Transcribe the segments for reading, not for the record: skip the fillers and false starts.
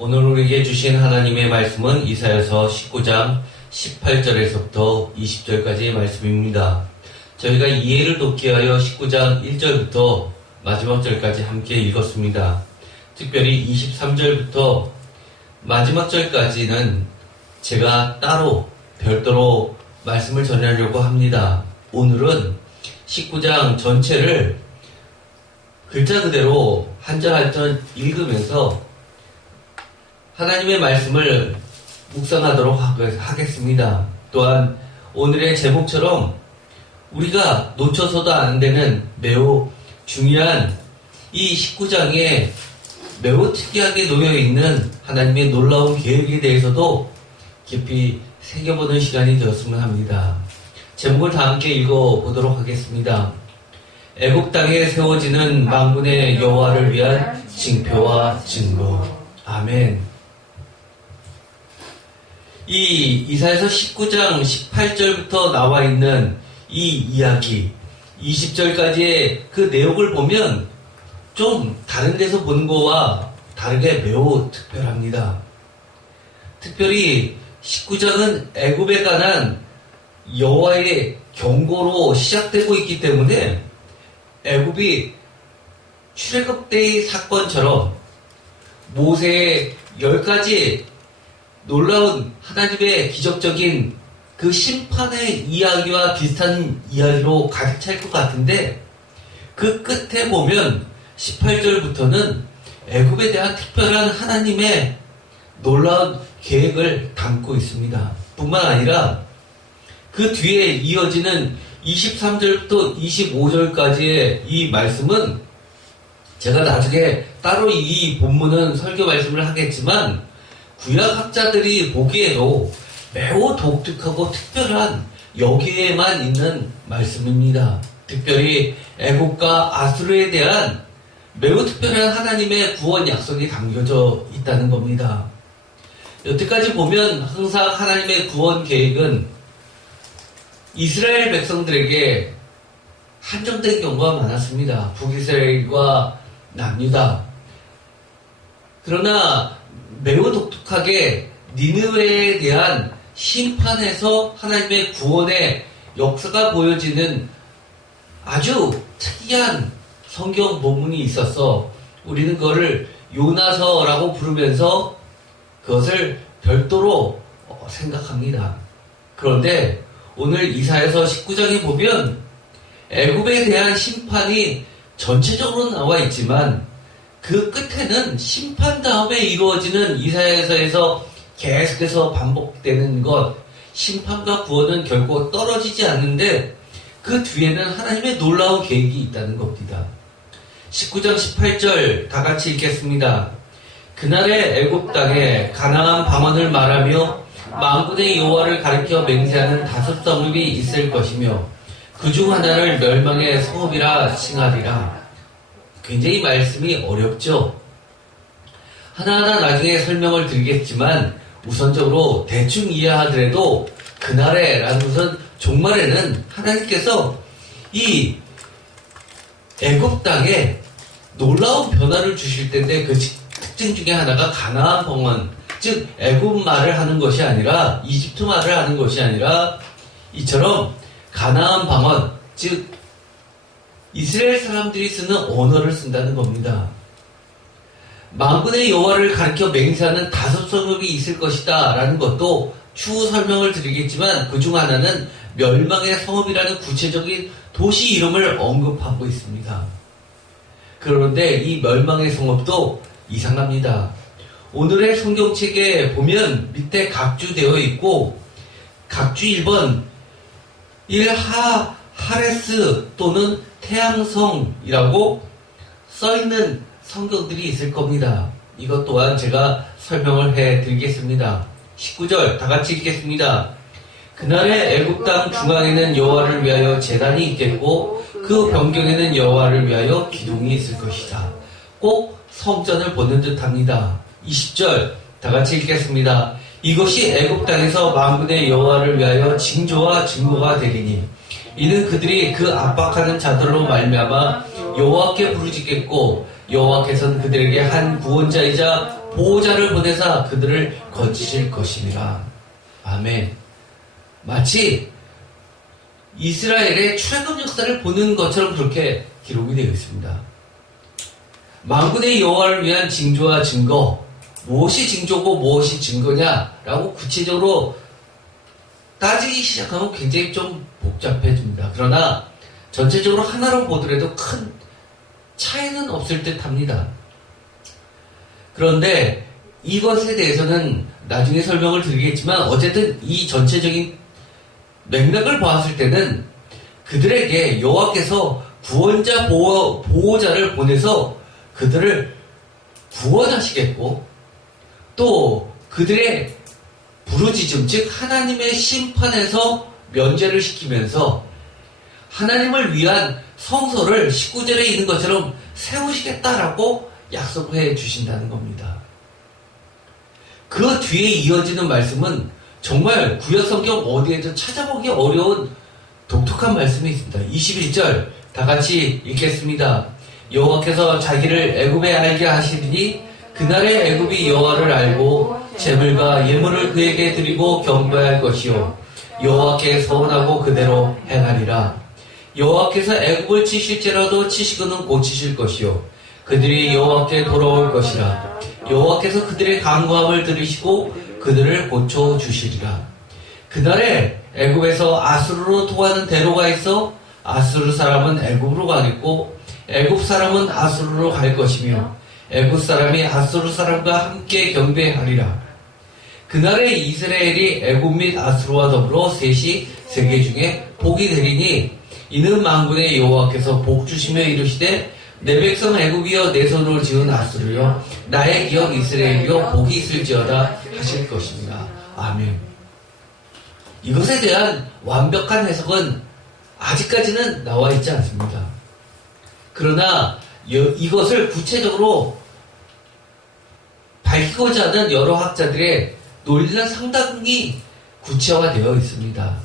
오늘 우리에게 주신 하나님의 말씀은 이사야서 19장 18절에서부터 20절까지의 말씀입니다. 저희가 이해를 돕기 위하여 19장 1절부터 마지막 절까지 함께 읽었습니다. 특별히 23절부터 마지막 절까지는 제가 따로 별도로 말씀을 전하려고 합니다. 오늘은 19장 전체를 글자 그대로 한 절 한 절 읽으면서 하나님의 말씀을 묵상하도록 하겠습니다. 또한 오늘의 제목처럼 우리가 놓쳐서도 안 되는 매우 중요한 이 19장에 매우 특이하게 놓여있는 하나님의 놀라운 계획에 대해서도 깊이 새겨보는 시간이 되었으면 합니다. 제목을 다 함께 읽어보도록 하겠습니다. 애굽 땅에 세워지는 만군의 여호와를 위한 징표와 증거. 아멘. 이 이사야서 19장 18절부터 나와 있는 이 이야기 20절까지의 그 내용을 보면 좀 다른 데서 본 거와 다르게 매우 특별합니다. 특별히 19장은 애굽에 관한 여호와의 경고로 시작되고 있기 때문에 애굽이 출애굽 때의 사건처럼 모세의 10가지 놀라운 하나님의 기적적인 그 심판의 이야기와 비슷한 이야기로 가득 찰 것 같은데 그 끝에 보면 18절부터는 애굽에 대한 특별한 하나님의 놀라운 계획을 담고 있습니다. 뿐만 아니라 그 뒤에 이어지는 23절부터 25절까지의 이 말씀은 제가 나중에 따로 이 본문은 설교 말씀을 하겠지만 구약학자들이 보기에도 매우 독특하고 특별한 여기에만 있는 말씀입니다. 특별히 애굽과 아수르에 대한 매우 특별한 하나님의 구원 약속이 담겨져 있다는 겁니다. 여태까지 보면 항상 하나님의 구원 계획은 이스라엘 백성들에게 한정된 경우가 많았습니다. 북이스라엘과 남유다. 그러나 매우 독특하게 니느웨에 대한 심판에서 하나님의 구원의 역사가 보여지는 아주 특이한 성경 본문이 있어서 우리는 그거를 요나서라고 부르면서 그것을 별도로 생각합니다. 그런데 오늘 이사야서 19장에 보면 애굽에 대한 심판이 전체적으로 나와 있지만 그 끝에는 심판 다음에 이루어지는 이사야서에서 계속해서 반복되는 것, 심판과 구원은 결코 떨어지지 않는데 그 뒤에는 하나님의 놀라운 계획이 있다는 겁니다. 19장 18절 다 같이 읽겠습니다. 그날의 애굽 땅에 가나안 방언을 말하며 만군의 여호와를 가리켜 맹세하는 5 성읍이 있을 것이며 그 중 하나를 멸망의 성읍이라 칭하리라. 굉장히 말씀이 어렵죠. 하나하나 나중에 설명을 드리겠지만 우선적으로 대충 이해하더라도 그날에 라는 것은 종말에는 하나님께서 이 애굽 땅에 놀라운 변화를 주실 텐데 그 특징 중에 하나가 가나안 방언, 즉 애굽 말을 하는 것이 아니라 이집트 말을 하는 것이 아니라 이처럼 가나안 방언, 즉 이스라엘 사람들이 쓰는 언어를 쓴다는 겁니다. 만군의 여호와를 가리켜 맹세하는 5 성읍이 있을 것이다 라는 것도 추후 설명을 드리겠지만 그 중 하나는 멸망의 성읍이라는 구체적인 도시 이름을 언급하고 있습니다. 그런데 이 멸망의 성읍도 이상합니다. 오늘의 성경책에 보면 밑에 각주되어 있고 각주 1번 1하레스 또는 태양성이라고 써있는 성경들이 있을 겁니다. 이것 또한 제가 설명을 해드리겠습니다. 19절 다 같이 읽겠습니다. 그날의 애굽 땅 중앙에는 여호와를 위하여 제단이 있겠고 그 변경에는 여호와를 위하여 기둥이 있을 것이다. 꼭 성전을 보는 듯합니다. 20절 다 같이 읽겠습니다. 이것이 애굽 땅에서 만군의 여호와를 위하여 징조와 증거가 되리니 이는 그들이 그 압박하는 자들로 말미암아 여호와께 부르짖겠고 여호와께서는 그들에게 한 구원자이자 보호자를 보내사 그들을 거치실 것이니라. 아멘. 마치 이스라엘의 출애굽 역사를 보는 것처럼 그렇게 기록이 되어 있습니다. 만군의 여호와를 위한 징조와 증거, 무엇이 징조고 무엇이 증거냐라고 구체적으로 따지기 시작하면 굉장히 좀 복잡해집니다. 그러나 전체적으로 하나로 보더라도 큰 차이는 없을 듯 합니다. 그런데 이것에 대해서는 나중에 설명을 드리겠지만 어쨌든 이 전체적인 맥락을 보았을 때는 그들에게 여호와께서 구원자 보호자를 보내서 그들을 구원하시겠고 또 그들의 부르짖음 즉 하나님의 심판에서 면제를 시키면서 하나님을 위한 성소를 19절에 있는 것처럼 세우시겠다라고 약속해 주신다는 겁니다. 그 뒤에 이어지는 말씀은 정말 구약 성경 어디에도 찾아보기 어려운 독특한 말씀이 있습니다. 21절 다 같이 읽겠습니다. 여호와께서 자기를 애굽에 알게 하시더니 그날의 애굽이 여호와를 알고 제물과 예물을 그에게 드리고 경배할 것이요 여호와께 서원하고 그대로 행하리라. 여호와께서 애굽을 치실지라도 치시고는 고치실 것이요 그들이 여호와께 돌아올 것이라. 여호와께서 그들의 간구함을 들으시고 그들을 고쳐주시리라. 그날에 애굽에서 아수르로 통하는 대로가 있어 아수르 사람은 애굽으로 가겠고 애굽 사람은 아수르로 갈 것이며 애굽 사람이 아수르 사람과 함께 경배하리라. 그날에 이스라엘이 애굽 및 아수르와 더불어 셋이 세계 중에 복이 되리니 이는 만군의 여호와께서 복 주시며 이르시되 내 백성 애굽이여 내 손으로 지은 아수르여 나의 기업 이스라엘이여 복이 있을지어다 하실 것입니다. 아멘. 이것에 대한 완벽한 해석은 아직까지는 나와 있지 않습니다. 그러나 이것을 구체적으로 밝히고자 하는 여러 학자들의 논리는 상당히 구체화되어 있습니다.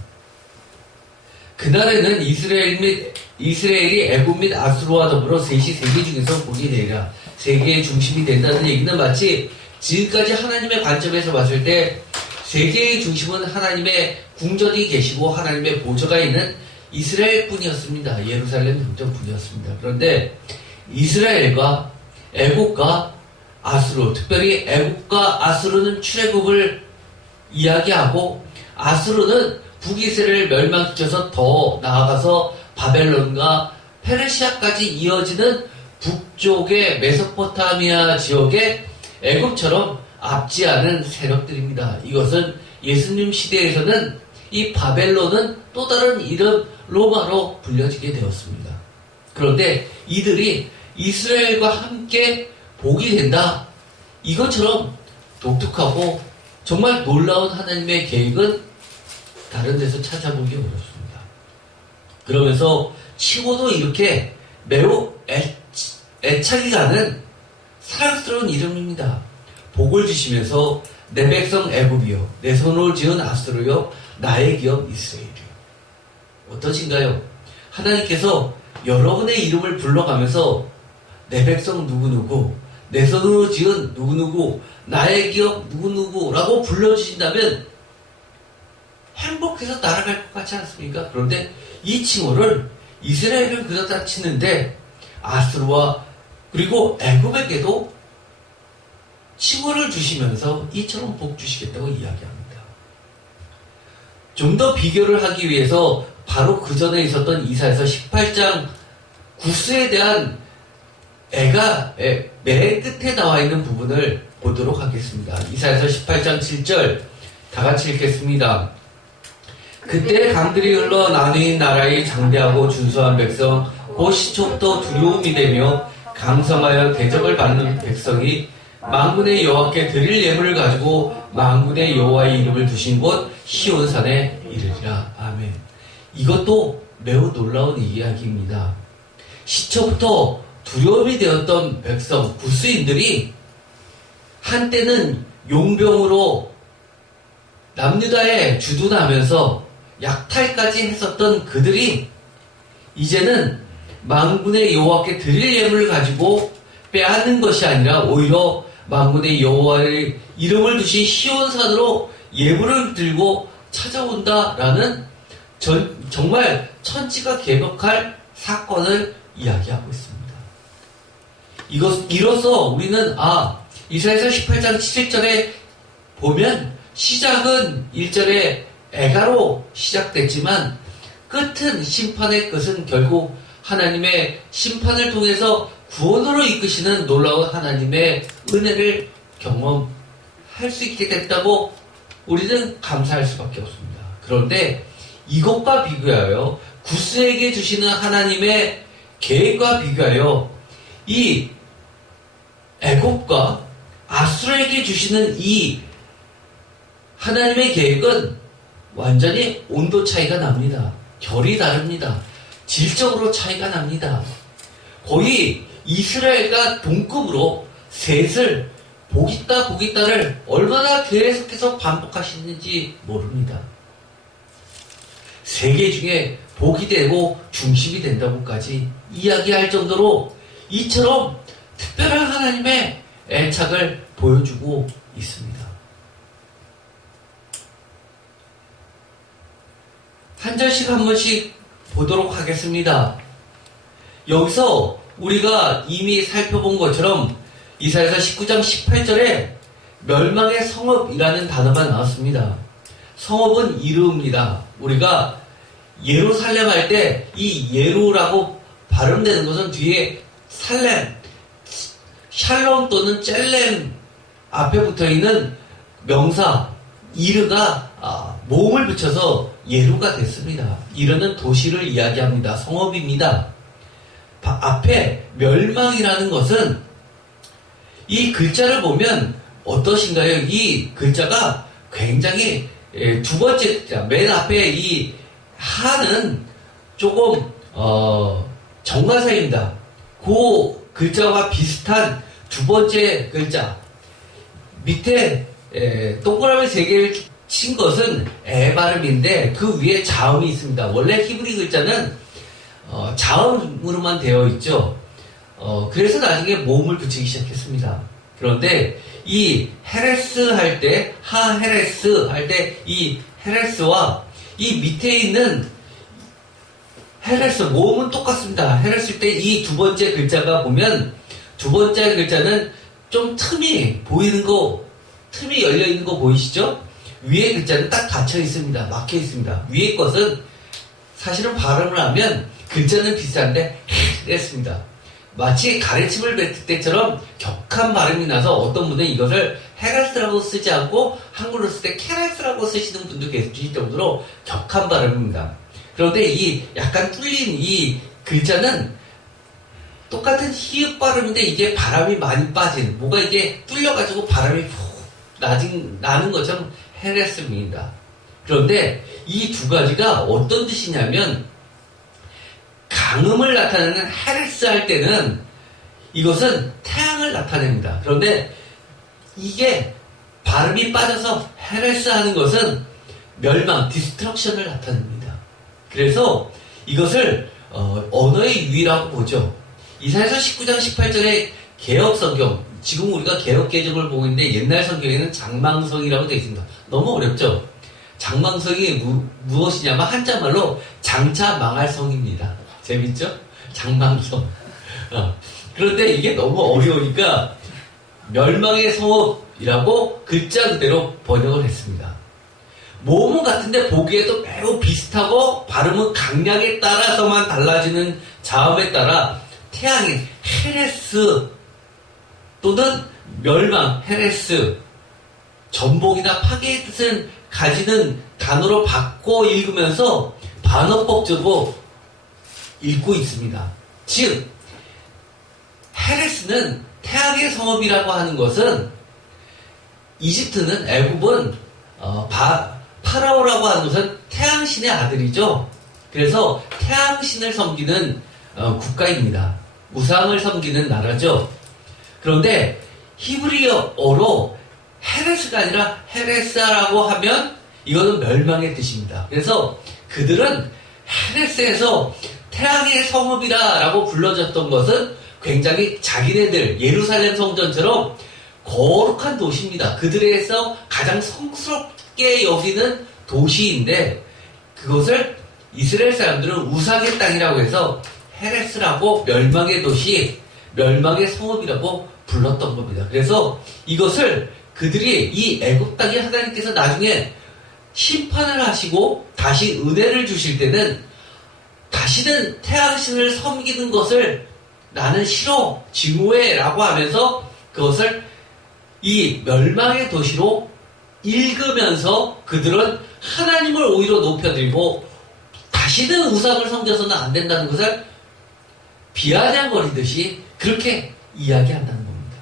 그날에는 이스라엘이 애굽 및 아수르와 더불어 셋이 세계 중에서 복이 되리라. 세계의 중심이 된다는 얘기는 마치 지금까지 하나님의 관점에서 봤을 때 세계의 중심은 하나님의 궁전이 계시고 하나님의 보좌가 있는 이스라엘 뿐이었습니다. 예루살렘 궁전뿐이었습니다. 그런데 이스라엘과 애굽과 아수르, 특별히 애굽과 아수르는 출애굽을 이야기하고 아수르는 북이스라엘을 멸망시켜서 더 나아가서 바벨론과 페르시아까지 이어지는 북쪽의 메소포타미아 지역의 애굽처럼 앞지 않은 세력들입니다. 이것은 예수님 시대에서는 이 바벨론은 또 다른 이름 로마로 불려지게 되었습니다. 그런데 이들이 이스라엘과 함께 복이 된다. 이것처럼 독특하고 정말 놀라운 하나님의 계획은 다른 데서 찾아보기 어렵습니다. 그러면서 치고도 이렇게 매우 애착이 가는 사랑스러운 이름입니다. 복을 주시면서 내 백성 애굽이요 내 손으로 지은 아수르요 나의 기업 이스라엘이요. 어떠신가요? 하나님께서 여러분의 이름을 불러가면서 내 백성 누구누구 내 손으로 지은 누구누구 나의 기업 누구누구라고 불러주신다면 행복해서 날아갈 것 같지 않습니까? 그런데 이 칭호를 이스라엘을 그렇다 치는데 아수르와 그리고 애굽에게도 칭호를 주시면서 이처럼 복 주시겠다고 이야기합니다. 좀 더 비교를 하기 위해서 바로 그 전에 있었던 이사야서 18장 구스에 대한 애가 맨 끝에 나와 있는 부분을 보도록 하겠습니다. 이사야서 18장 7절 다 같이 읽겠습니다. 그때 강들이 흘러 나누인 나라의 장대하고 준수한 백성 곧 시초부터 두려움이 되며 강성하여 대접을 받는 백성이 만군의 여호와께 드릴 예물을 가지고 만군의 여호와의 이름을 두신 곳 시온산에 이르리라. 아멘. 이것도 매우 놀라운 이야기입니다. 시초부터 두려움이 되었던 백성, 구스인들이 한때는 용병으로 남유다에 주둔하면서 약탈까지 했었던 그들이 이제는 만군의 여호와께 드릴 예물을 가지고 빼앗는 것이 아니라 오히려 만군의 여호와의 이름을 두신 시온산으로 예물을 들고 찾아온다라는 정말 천지가 개벽할 사건을 이야기하고 있습니다. 이로써 우리는 이사야서 18장 7절에 보면 시작은 1절에 애가로 시작됐지만 끝은 심판의 끝은 결국 하나님의 심판을 통해서 구원으로 이끄시는 놀라운 하나님의 은혜를 경험할 수 있게 됐다고 우리는 감사할 수밖에 없습니다. 그런데 이것과 비교하여 구스에게 주시는 하나님의 계획과 비교하여 이 애굽과 아수르에게 주시는 이 하나님의 계획은 완전히 온도 차이가 납니다. 결이 다릅니다. 질적으로 차이가 납니다. 거의 이스라엘과 동급으로 셋을 복있다를 얼마나 계속해서 반복하시는지 모릅니다. 세계 중에 복이 되고 중심이 된다고까지 이야기할 정도로 이처럼 특별한 하나님의 애착을 보여주고 있습니다. 한 절씩 한 번씩 보도록 하겠습니다. 여기서 우리가 이미 살펴본 것처럼 이사야서 19장 18절에 멸망의 성읍이라는 단어가 나왔습니다. 성읍은 이름입니다. 우리가 예루살렘 할 때 이 예루라고 발음되는 것은 뒤에 살렘, 샬롬 또는 젤렘 앞에 붙어있는 명사 이르가 모음을 붙여서 예루가 됐습니다. 이르는 도시를 이야기합니다. 성읍입니다. 앞에 멸망이라는 것은 이 글자를 보면 어떠신가요? 이 글자가 굉장히 두 번째 글자, 맨 앞에 이 하는 조금 정관사입니다. 그 글자와 비슷한 두 번째 글자 밑에 동그라미 3개를 친 것은 에 발음인데 그 위에 자음이 있습니다. 원래 히브리 글자는 자음으로만 되어 있죠. 그래서 나중에 모음을 붙이기 시작했습니다. 그런데 이 헤레스 할 때, 하헤레스 할 때 이 헤레스와 이 밑에 있는 헤레스, 모음은 똑같습니다. 헤레스 때 이 두 번째 글자가 보면 두 번째 글자는 좀 틈이 보이는 거, 틈이 열려 있는 거 보이시죠? 위에 글자는 딱 닫혀 있습니다. 막혀 있습니다. 위에 것은 사실은 발음을 하면 글자는 비슷한데 했습니다. 마치 가래침을 뱉을 때처럼 격한 발음이 나서 어떤 분은 이것을 헤라스라고 쓰지 않고 한글로 쓸 때 케라스라고 쓰시는 분도 계실 정도로 격한 발음입니다. 그런데 이 약간 뚫린 이 글자는 똑같은 히읗 발음인데 이게 바람이 많이 빠진, 뭐가 이게 뚫려가지고 바람이 푹 나는 것처럼 헤레스입니다. 그런데 이 두 가지가 어떤 뜻이냐면 강음을 나타내는 헤레스 할 때는 이것은 태양을 나타냅니다. 그런데 이게 발음이 빠져서 헤레스 하는 것은 멸망, 디스트럭션을 나타냅니다. 그래서 이것을 언어의 유의라고 보죠. 이사야서 19장 18절에 개역 성경, 지금 우리가 개역 개정을 보고 있는데 옛날 성경에는 장망성이라고 되어 있습니다. 너무 어렵죠? 장망성이 무엇이냐면 한자말로 장차 망할 성입니다. 재밌죠? 장망성. 그런데 이게 너무 어려우니까 멸망의 성읍이라고 글자 그대로 번역을 했습니다. 모음은 같은데 보기에도 매우 비슷하고 발음은 강약에 따라서만 달라지는 자음에 따라 태양인 헤레스 또는 멸망, 헤레스, 전복이나 파괴의 뜻을 가지는 단어로 바꿔 읽으면서 반어법적으로 읽고 있습니다. 즉 헤레스는 태양의 성읍이라고 하는 것은 이집트는 애굽은 파라오라고 하는 것은 태양신의 아들이죠. 그래서 태양신을 섬기는 국가입니다. 우상을 섬기는 나라죠. 그런데 히브리어로 헤레스가 아니라 헤레사라고 하면 이거는 멸망의 뜻입니다. 그래서 그들은 헤레스에서 태양의 성읍이라고 불러졌던 것은 굉장히 자기네들 예루살렘 성전처럼 거룩한 도시입니다. 그들에서 가장 성스럽게 여기는 도시인데 그것을 이스라엘 사람들은 우상의 땅이라고 해서 헤레스라고 멸망의 도시, 멸망의 성읍이라고 불렀던 겁니다. 그래서 이것을 그들이 이 애굽 땅에 하나님께서 나중에 심판을 하시고 다시 은혜를 주실 때는 다시는 태양신을 섬기는 것을 나는 싫어, 증오해 라고 하면서 그것을 이 멸망의 도시로 읽으면서 그들은 하나님을 오히려 높여들고 다시는 우상을 섬겨서는 안 된다는 것을 비아냥거리듯이 그렇게 이야기한다는 겁니다.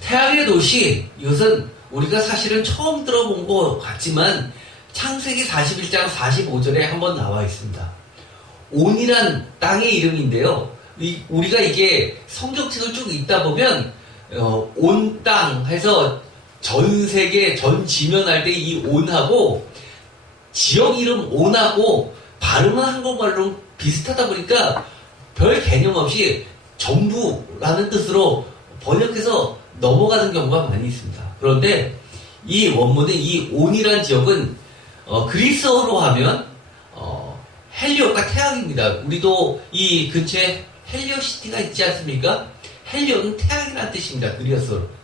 태양의 도시, 이것은 우리가 사실은 처음 들어본 것 같지만 창세기 41장 45절에 한번 나와 있습니다. 온이란 땅의 이름인데요. 우리가 이게 성경책을 쭉 읽다 보면 온 땅 해서 전 세계 전 지면할 때 이 온하고 지역 이름 온하고 발음은 한국말로 비슷하다 보니까 별 개념 없이 전부라는 뜻으로 번역해서 넘어가는 경우가 많이 있습니다. 그런데 이 원문의 이 온이란 지역은 그리스어로 하면 헬리오가 태양입니다. 우리도 이 근처에 헬리오시티가 있지 않습니까? 헬리오는 태양이라는 뜻입니다.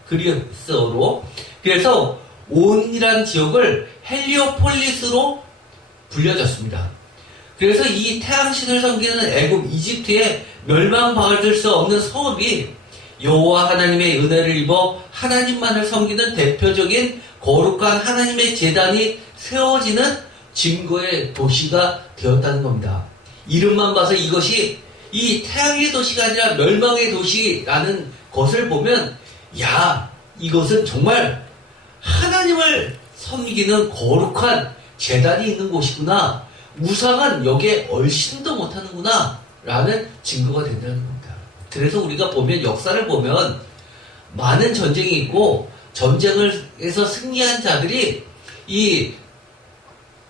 그리스어로. 그래서 온이란 지역을 헬리오폴리스로 불려졌습니다. 그래서 이 태양신을 섬기는 애굽 이집트의 멸망받을 수 없는 성읍이 여호와 하나님의 은혜를 입어 하나님만을 섬기는 대표적인 거룩한 하나님의 제단이 세워지는 증거의 도시가 되었다는 겁니다. 이름만 봐서 이것이 이 태양의 도시가 아니라 멸망의 도시라는 것을 보면 야, 이것은 정말 하나님을 섬기는 거룩한 제단이 있는 곳이구나. 우상은 여기에 얼씬도 못하는구나 라는 증거가 된다는 겁니다. 그래서 우리가 보면 역사를 보면 많은 전쟁이 있고 전쟁에서 승리한 자들이 이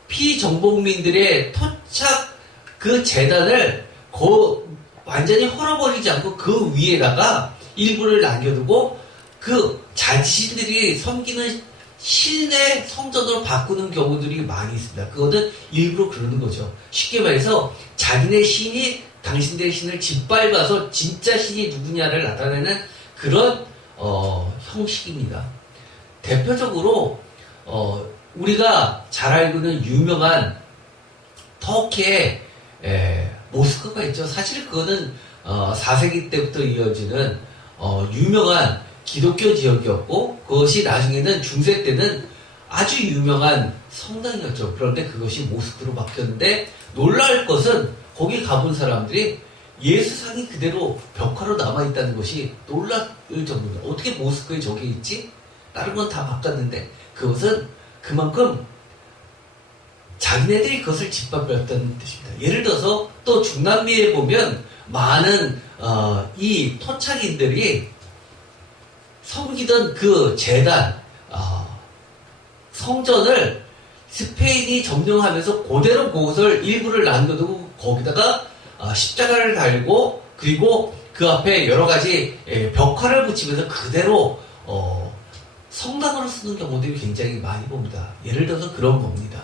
피정복민들의 토착 그 제단을 완전히 헐어버리지 않고 그 위에다가 일부를 남겨두고 그 자신들이 섬기는 신의 성전으로 바꾸는 경우들이 많이 있습니다. 그거는 일부러 그러는 거죠. 쉽게 말해서 자기네 신이 당신들의 신을 짓밟아서 진짜 신이 누구냐를 나타내는 그런 형식입니다. 대표적으로 우리가 잘 알고 있는 유명한 터키의 모스크가 있죠. 사실 그거는 4세기 때부터 이어지는 유명한 기독교 지역이었고 그것이 나중에는 중세 때는 아주 유명한 성당이었죠. 그런데 그것이 모스크로 바뀌었는데 놀라울 것은 거기 가본 사람들이 예수상이 그대로 벽화로 남아있다는 것이 놀라울 정도입니다. 어떻게 모스크에 저게 있지? 다른 건 다 바꿨는데 그것은 그만큼 자기네들이 그것을 짓밟았다는 뜻입니다. 예를 들어서 또 중남미에 보면 많은 이 토착인들이 섬기던 그 제단, 성전을 스페인이 점령하면서 그대로 그것을 일부를 남겨두고 거기다가 십자가를 달고 그리고 그 앞에 여러 가지 벽화를 붙이면서 그대로 성당으로 쓰는 경우들이 굉장히 많이 봅니다. 예를 들어서 그런 겁니다.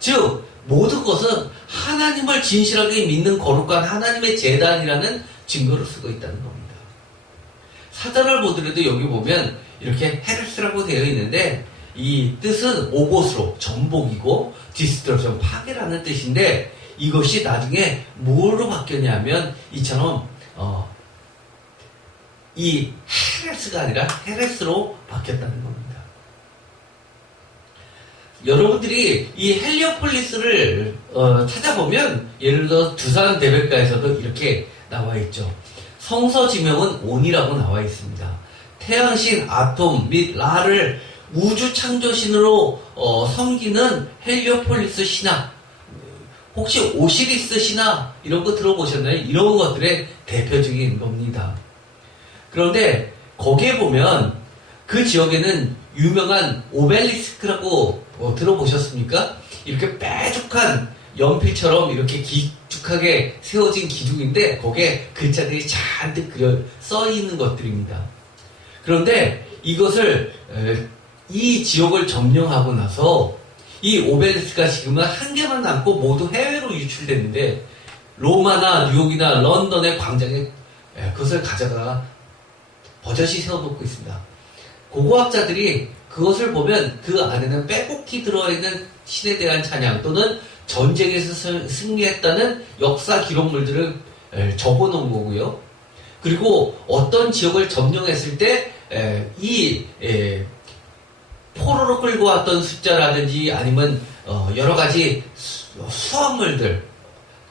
즉 모든 것은 하나님을 진실하게 믿는 거룩한 하나님의 제단이라는 증거를 쓰고 있다는 겁니다. 사전을 보더라도 여기 보면 이렇게 헤르스라고 되어 있는데 이 뜻은 오보스로 전복이고 디스트럭션 파괴라는 뜻인데 이것이 나중에 뭐로 바뀌었냐면 이처럼 이 헤레스가 아니라 헤레스로 바뀌었다는 겁니다. 여러분들이 이 헬리오폴리스를 찾아보면 예를 들어 두산 데베카에서도 이렇게 나와 있죠. 성서 지명은 온이라고 나와 있습니다. 태양신 아톰 및 라를 우주 창조신으로 섬기는 헬리오폴리스 신화, 혹시 오시리스 신화 이런 거 들어보셨나요? 이런 것들의 대표적인 겁니다. 그런데 거기에 보면 그 지역에는 유명한 오벨리스크라고 들어보셨습니까? 이렇게 뾰족한 연필처럼 이렇게 길쭉하게 세워진 기둥인데 거기에 글자들이 잔뜩 써 있는 것들입니다. 그런데 이것을 이 지역을 점령하고 나서 이 오벨리스크가 지금은 한 개만 남고 모두 해외로 유출됐는데 로마나 뉴욕이나 런던의 광장에 그것을 가져다가 버젓이 세워놓고 있습니다. 고고학자들이 그것을 보면 그 안에는 빼곡히 들어있는 신에 대한 찬양 또는 전쟁에서 승리했다는 역사 기록물들을 적어놓은 거고요. 그리고 어떤 지역을 점령했을 때 이 포로로 끌고 왔던 숫자라든지 아니면 여러 가지 수확물들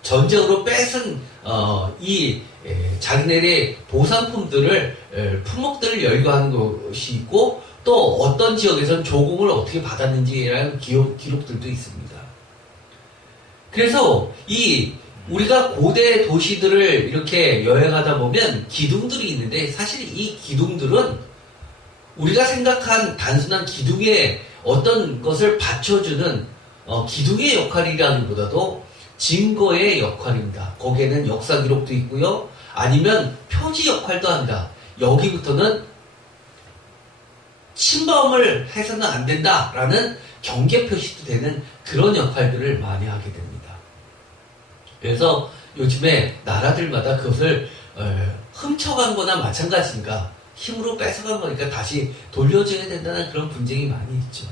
전쟁으로 뺏은 이 자기네의 보상품들을 품목들을 열거하는 것이 있고 또 어떤 지역에서는 조공을 어떻게 받았는지라는 기록들도 있습니다. 그래서 우리가 고대 도시들을 이렇게 여행하다 보면 기둥들이 있는데 사실 이 기둥들은 우리가 생각한 단순한 기둥에 어떤 것을 받쳐주는 기둥의 역할이라기보다도 증거의 역할입니다. 거기에는 역사 기록도 있고요. 아니면 표지 역할도 합니다. 여기부터는 침범을 해서는 안 된다라는 경계 표시도 되는 그런 역할들을 많이 하게 됩니다. 그래서 요즘에 나라들마다 그것을 훔쳐간 거나 마찬가지인가 힘으로 뺏어간 거니까 다시 돌려줘야 된다는 그런 분쟁이 많이 있죠.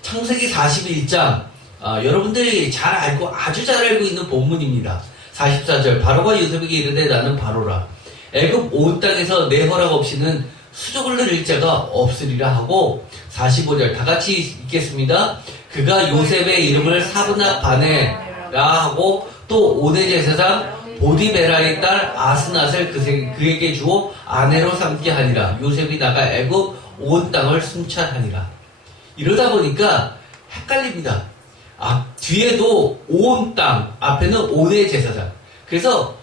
창세기 41장 여러분들이 잘 알고 아주 잘 알고 있는 본문입니다. 44절 바로가 요셉에게 이르되 나는 바로라 애굽 온 땅에서 내 허락 없이는 수족을 내릴 자가 없으리라 하고 45절 다같이 읽겠습니다. 그가 요셉의 이름을 사브나 바네라 하고 또 오네 제사장 보디베라의 딸 아스낫을 그에게 주어 아내로 삼게 하니라. 요셉이 나가 애굽 온 땅을 순찰하니라. 이러다 보니까 헷갈립니다. 뒤에도 온 땅, 앞에는 오네 제사장. 그래서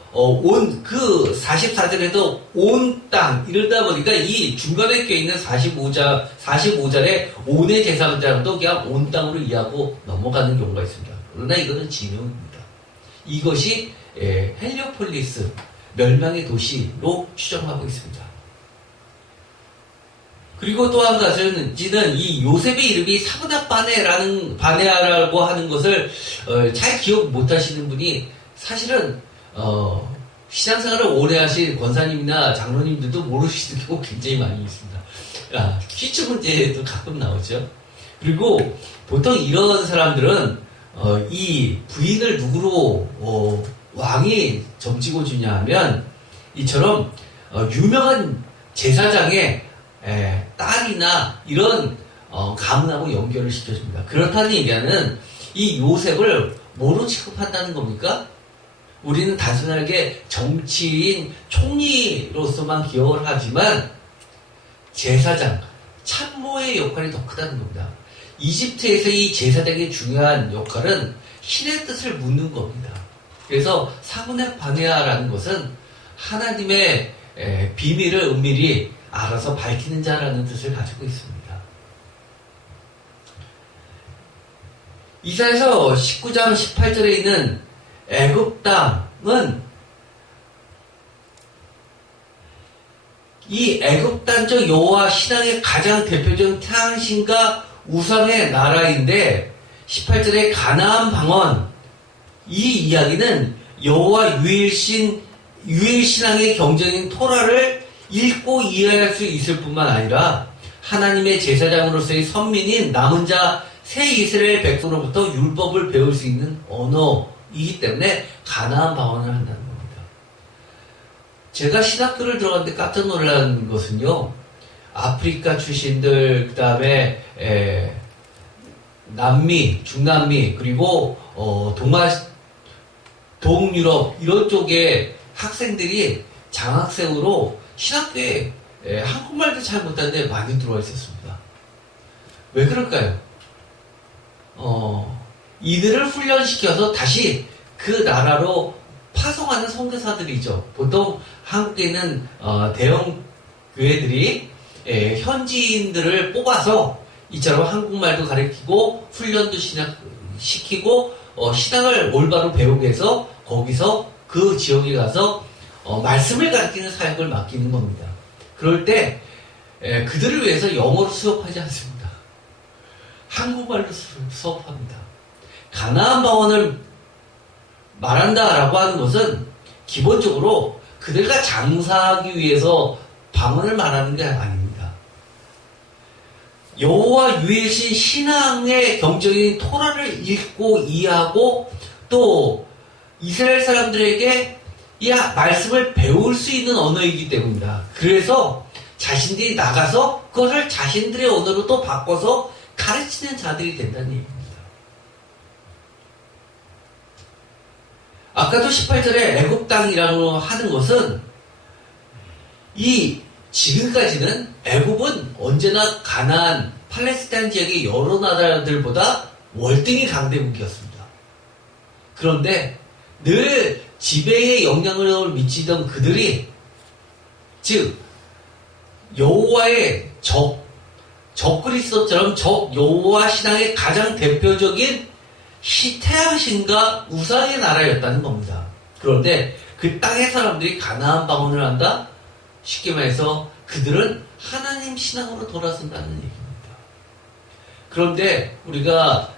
그 44절에도 온 땅 이러다 보니까 이 중간에 껴있는 45절에 오네 제사장도 그냥 온 땅으로 이해하고 넘어가는 경우가 있습니다. 그러나 이거는 진용입니다. 이것이 헬리오폴리스 멸망의 도시로 추정하고 있습니다. 그리고 또 한 가지는 이 요셉의 이름이 사브나 바네아라고 하는 것을 잘 기억 못하시는 분이 사실은 신앙생활을 오래 하신 권사님이나 장로님들도 모르시는 경우 굉장히 많이 있습니다. 퀴즈 문제도 가끔 나오죠. 그리고 보통 이런 사람들은 이 부인을 누구로 왕이 점지고 주냐 하면 이처럼 유명한 제사장의 딸이나 이런 가문하고 연결을 시켜줍니다. 그렇다는 얘기는 이 요셉을 뭐로 취급한다는 겁니까? 우리는 단순하게 정치인 총리로서만 기억을 하지만 제사장, 참모의 역할이 더 크다는 겁니다. 이집트에서 이 제사장의 중요한 역할은 신의 뜻을 묻는 겁니다. 그래서 사브나 바네아라는 것은 하나님의 비밀을 은밀히 알아서 밝히는 자라는 뜻을 가지고 있습니다. 이사야서 19장 18절에 있는 애굽 땅은 이 애굽 땅적 여호와 신앙의 가장 대표적인 태양신과 우상의 나라인데 18절에 가나안 방언 이 이야기는 여호와 유일신앙의 경전인 토라를 읽고 이해할 수 있을 뿐만 아니라 하나님의 제사장으로서의 선민인 남은 자 새 이스라엘 백성으로부터 율법을 배울 수 있는 언어이기 때문에 가나안 방언을 한다는 겁니다. 제가 신학교를 들어갔는데 깜짝 놀란 것은요. 아프리카 출신들, 그 다음에 남미, 중남미, 그리고 동유럽 이런 쪽의 학생들이 장학생으로 신학교에 한국말도 잘 못하는데 많이 들어와 있었습니다. 왜 그럴까요? 이들을 훈련시켜서 다시 그 나라로 파송하는 선교사들이죠. 보통 한국에 있는 대형 교회들이 현지인들을 뽑아서 이처럼 한국말도 가르치고 훈련도 시키고 신앙을 올바로 배우게 해서 거기서 그 지역에 가서 말씀을 가르치는 사역을 맡기는 겁니다. 그럴 때 그들을 위해서 영어로 수업하지 않습니다. 한국말로 수업합니다. 가나안 방언을 말한다라고 하는 것은 기본적으로 그들과 장사하기 위해서 방언을 말하는 게 아닙니다. 여호와 유일신 신앙의 경적인 토라를 읽고 이해하고 또 이스라엘 사람들에게 이 말씀을 배울 수 있는 언어이기 때문입니다. 그래서 자신들이 나가서 그것을 자신들의 언어로 또 바꿔서 가르치는 자들이 된다는 얘기입니다. 아까도 18절에 애굽 땅이라고 하는 것은 지금까지는 애굽은 언제나 가나안, 팔레스타인 지역의 여러 나라들보다 월등히 강대국이었습니다. 그런데 늘 지배에 영향을 미치던 그들이 즉 여호와의 적그리스도처럼 적 여호와 신앙의 가장 대표적인 태양신과 우상의 나라였다는 겁니다. 그런데 그 땅의 사람들이 가나안 방언을 한다? 쉽게 말해서 그들은 하나님 신앙으로 돌아선다는 얘기입니다. 그런데 우리가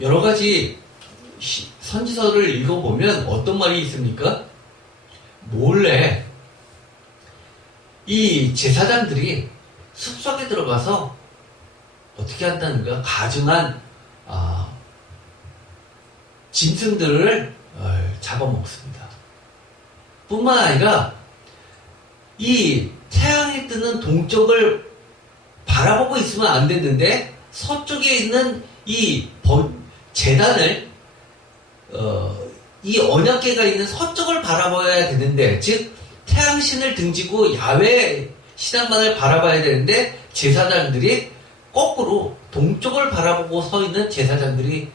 여러 가지 선지서를 읽어보면 어떤 말이 있습니까? 몰래 이 제사장들이 숲속에 들어가서 어떻게 한다는가? 가증한 짐승들을 잡아먹습니다. 뿐만 아니라 이 태양이 뜨는 동쪽을 바라보고 있으면 안 됐는데 서쪽에 있는 이 제단을 이 언약궤가 있는 서쪽을 바라봐야 되는데 즉 태양신을 등지고 야훼 신앙만을 바라봐야 되는데 제사장들이 거꾸로 동쪽을 바라보고 서 있는 제사장들이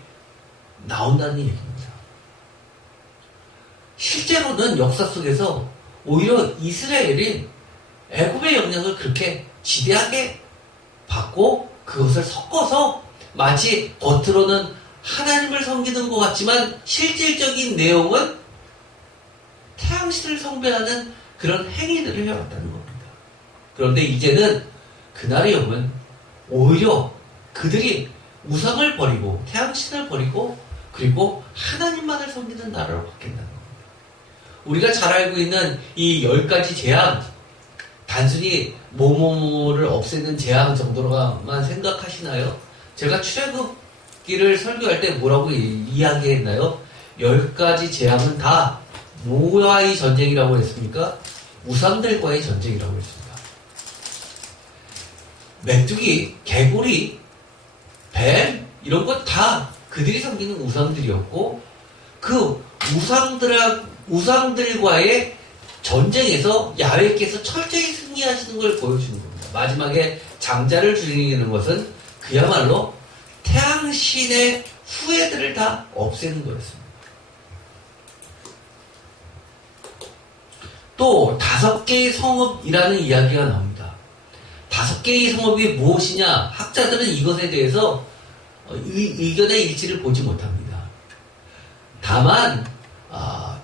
나온다는 얘기입니다. 실제로는 역사 속에서 오히려 이스라엘이 애굽의 영향을 그렇게 지대하게 받고 그것을 섞어서 마치 겉으로는 하나님을 섬기는 것 같지만 실질적인 내용은 태양신을 숭배하는 그런 행위들을 해왔다는 겁니다. 그런데 이제는 그날이 오면 오히려 그들이 우상을 버리고 태양신을 버리고 그리고 하나님만을 섬기는 나라로 바뀐다는 겁니다. 우리가 잘 알고 있는 이 10가지 재앙, 단순히 뭐뭐를 없애는 재앙 정도로만 생각하시나요? 제가 출애굽기를 설교할 때 뭐라고 이야기했나요? 10가지 재앙은 다 뭐와의 전쟁이라고 했습니까? 우상들과의 전쟁이라고 했습니다. 메뚜기, 개구리, 뱀 이런 것 다 그들이 섬기는 우상들이었고 그 우상들과의 전쟁에서 야훼께서 철저히 승리하시는 걸 보여주는 겁니다. 마지막에 장자를 죽이는 것은 그야말로 태양신의 후예들을 다 없애는 거였습니다. 또 5개의 성읍이라는 이야기가 나옵니다. 5개의 성읍이 무엇이냐? 학자들은 이것에 대해서 의견의 일치를 보지 못합니다. 다만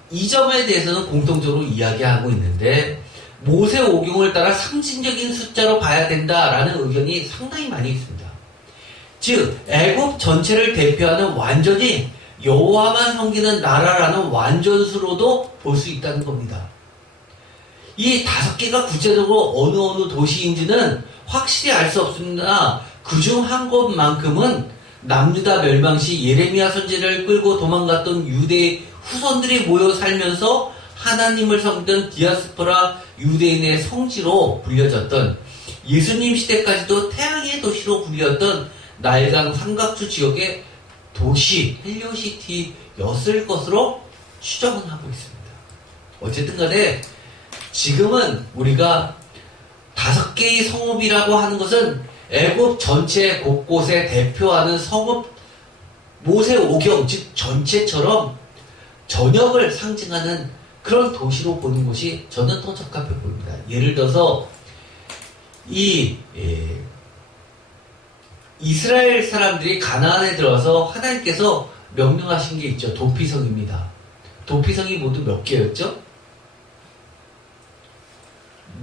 이 점에 대해서는 공통적으로 이야기하고 있는데 모세오경을 따라 상징적인 숫자로 봐야 된다라는 의견이 상당히 많이 있습니다. 즉 애굽 전체를 대표하는 완전히 여호와만 섬기는 나라라는 완전수로도 볼 수 있다는 겁니다. 이 5개가 구체적으로 어느 도시인지는 확실히 알 수 없습니다. 그중 한 곳만큼은 남유다 멸망 시 예레미야 선지자를 끌고 도망갔던 유대의 후손들이 모여 살면서 하나님을 섬기던 디아스포라 유대인의 성지로 불려졌던 예수님 시대까지도 태양의 도시로 불렸던 나일강 삼각수 지역의 도시 헬리오시티였을 것으로 추정은 하고 있습니다. 어쨌든 간에 지금은 우리가 5개의 성읍이라고 하는 것은 애굽 전체 곳곳에 대표하는 성읍 모세오경 즉 전체처럼 전역을 상징하는 그런 도시로 보는 것이 저는 더 적합해 보입니다. 예를 들어서 이 이스라엘 사람들이 가나안에 들어와서 하나님께서 명령하신 게 있죠. 도피성입니다. 도피성이 모두 몇 개였죠?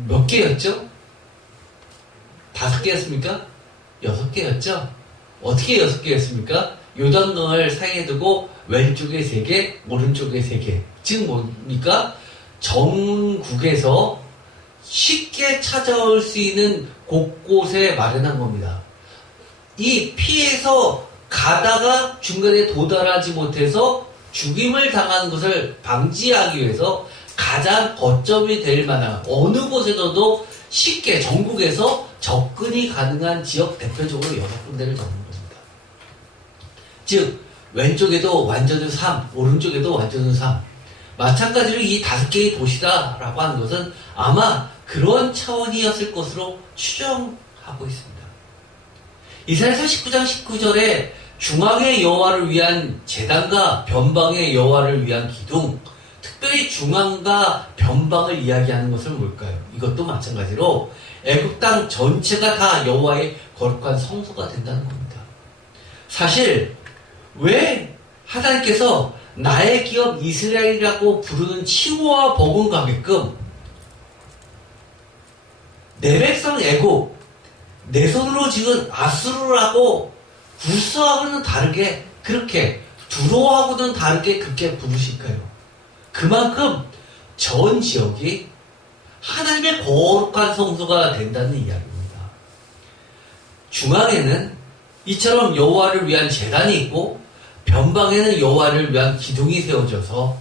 몇 개였죠? 5개였습니까? 6개였죠? 어떻게 6개였습니까? 요단강을 사이에 두고 왼쪽에 3개, 오른쪽에 3개. 즉 뭡니까? 전국에서 쉽게 찾아올 수 있는 곳곳에 마련한 겁니다. 이 피해서 가다가 중간에 도달하지 못해서 죽임을 당하는 것을 방지하기 위해서 가장 거점이 될 만한 어느 곳에서도 쉽게 전국에서 접근이 가능한 지역 대표적으로 6군데를 잡는 겁니다. 즉 왼쪽에도 완전히 삶, 오른쪽에도 완전히 삶. 마찬가지로 이 5개의 도시다라고 하는 것은 아마 그런 차원이었을 것으로 추정하고 있습니다. 이사야서 19장 19절에 중앙의 여호와를 위한 제단과 변방의 여호와를 위한 기둥, 특별히 중앙과 변방을 이야기하는 것은 뭘까요? 이것도 마찬가지로 애굽 땅 전체가 다 여호와의 거룩한 성소가 된다는 겁니다. 사실 왜 하나님께서 나의 기업 이스라엘이라고 부르는 칭호와 복은 가게끔 내 백성 애굽, 내 손으로 지은 아수르라고 구스하고는 다르게, 그렇게 두로하고는 다르게 그렇게 부르실까요? 그만큼 전 지역이 하나님의 거룩한 성소가 된다는 이야기입니다. 중앙에는 이처럼 여호와를 위한 제단이 있고 변방에는 여호와를 위한 기둥이 세워져서,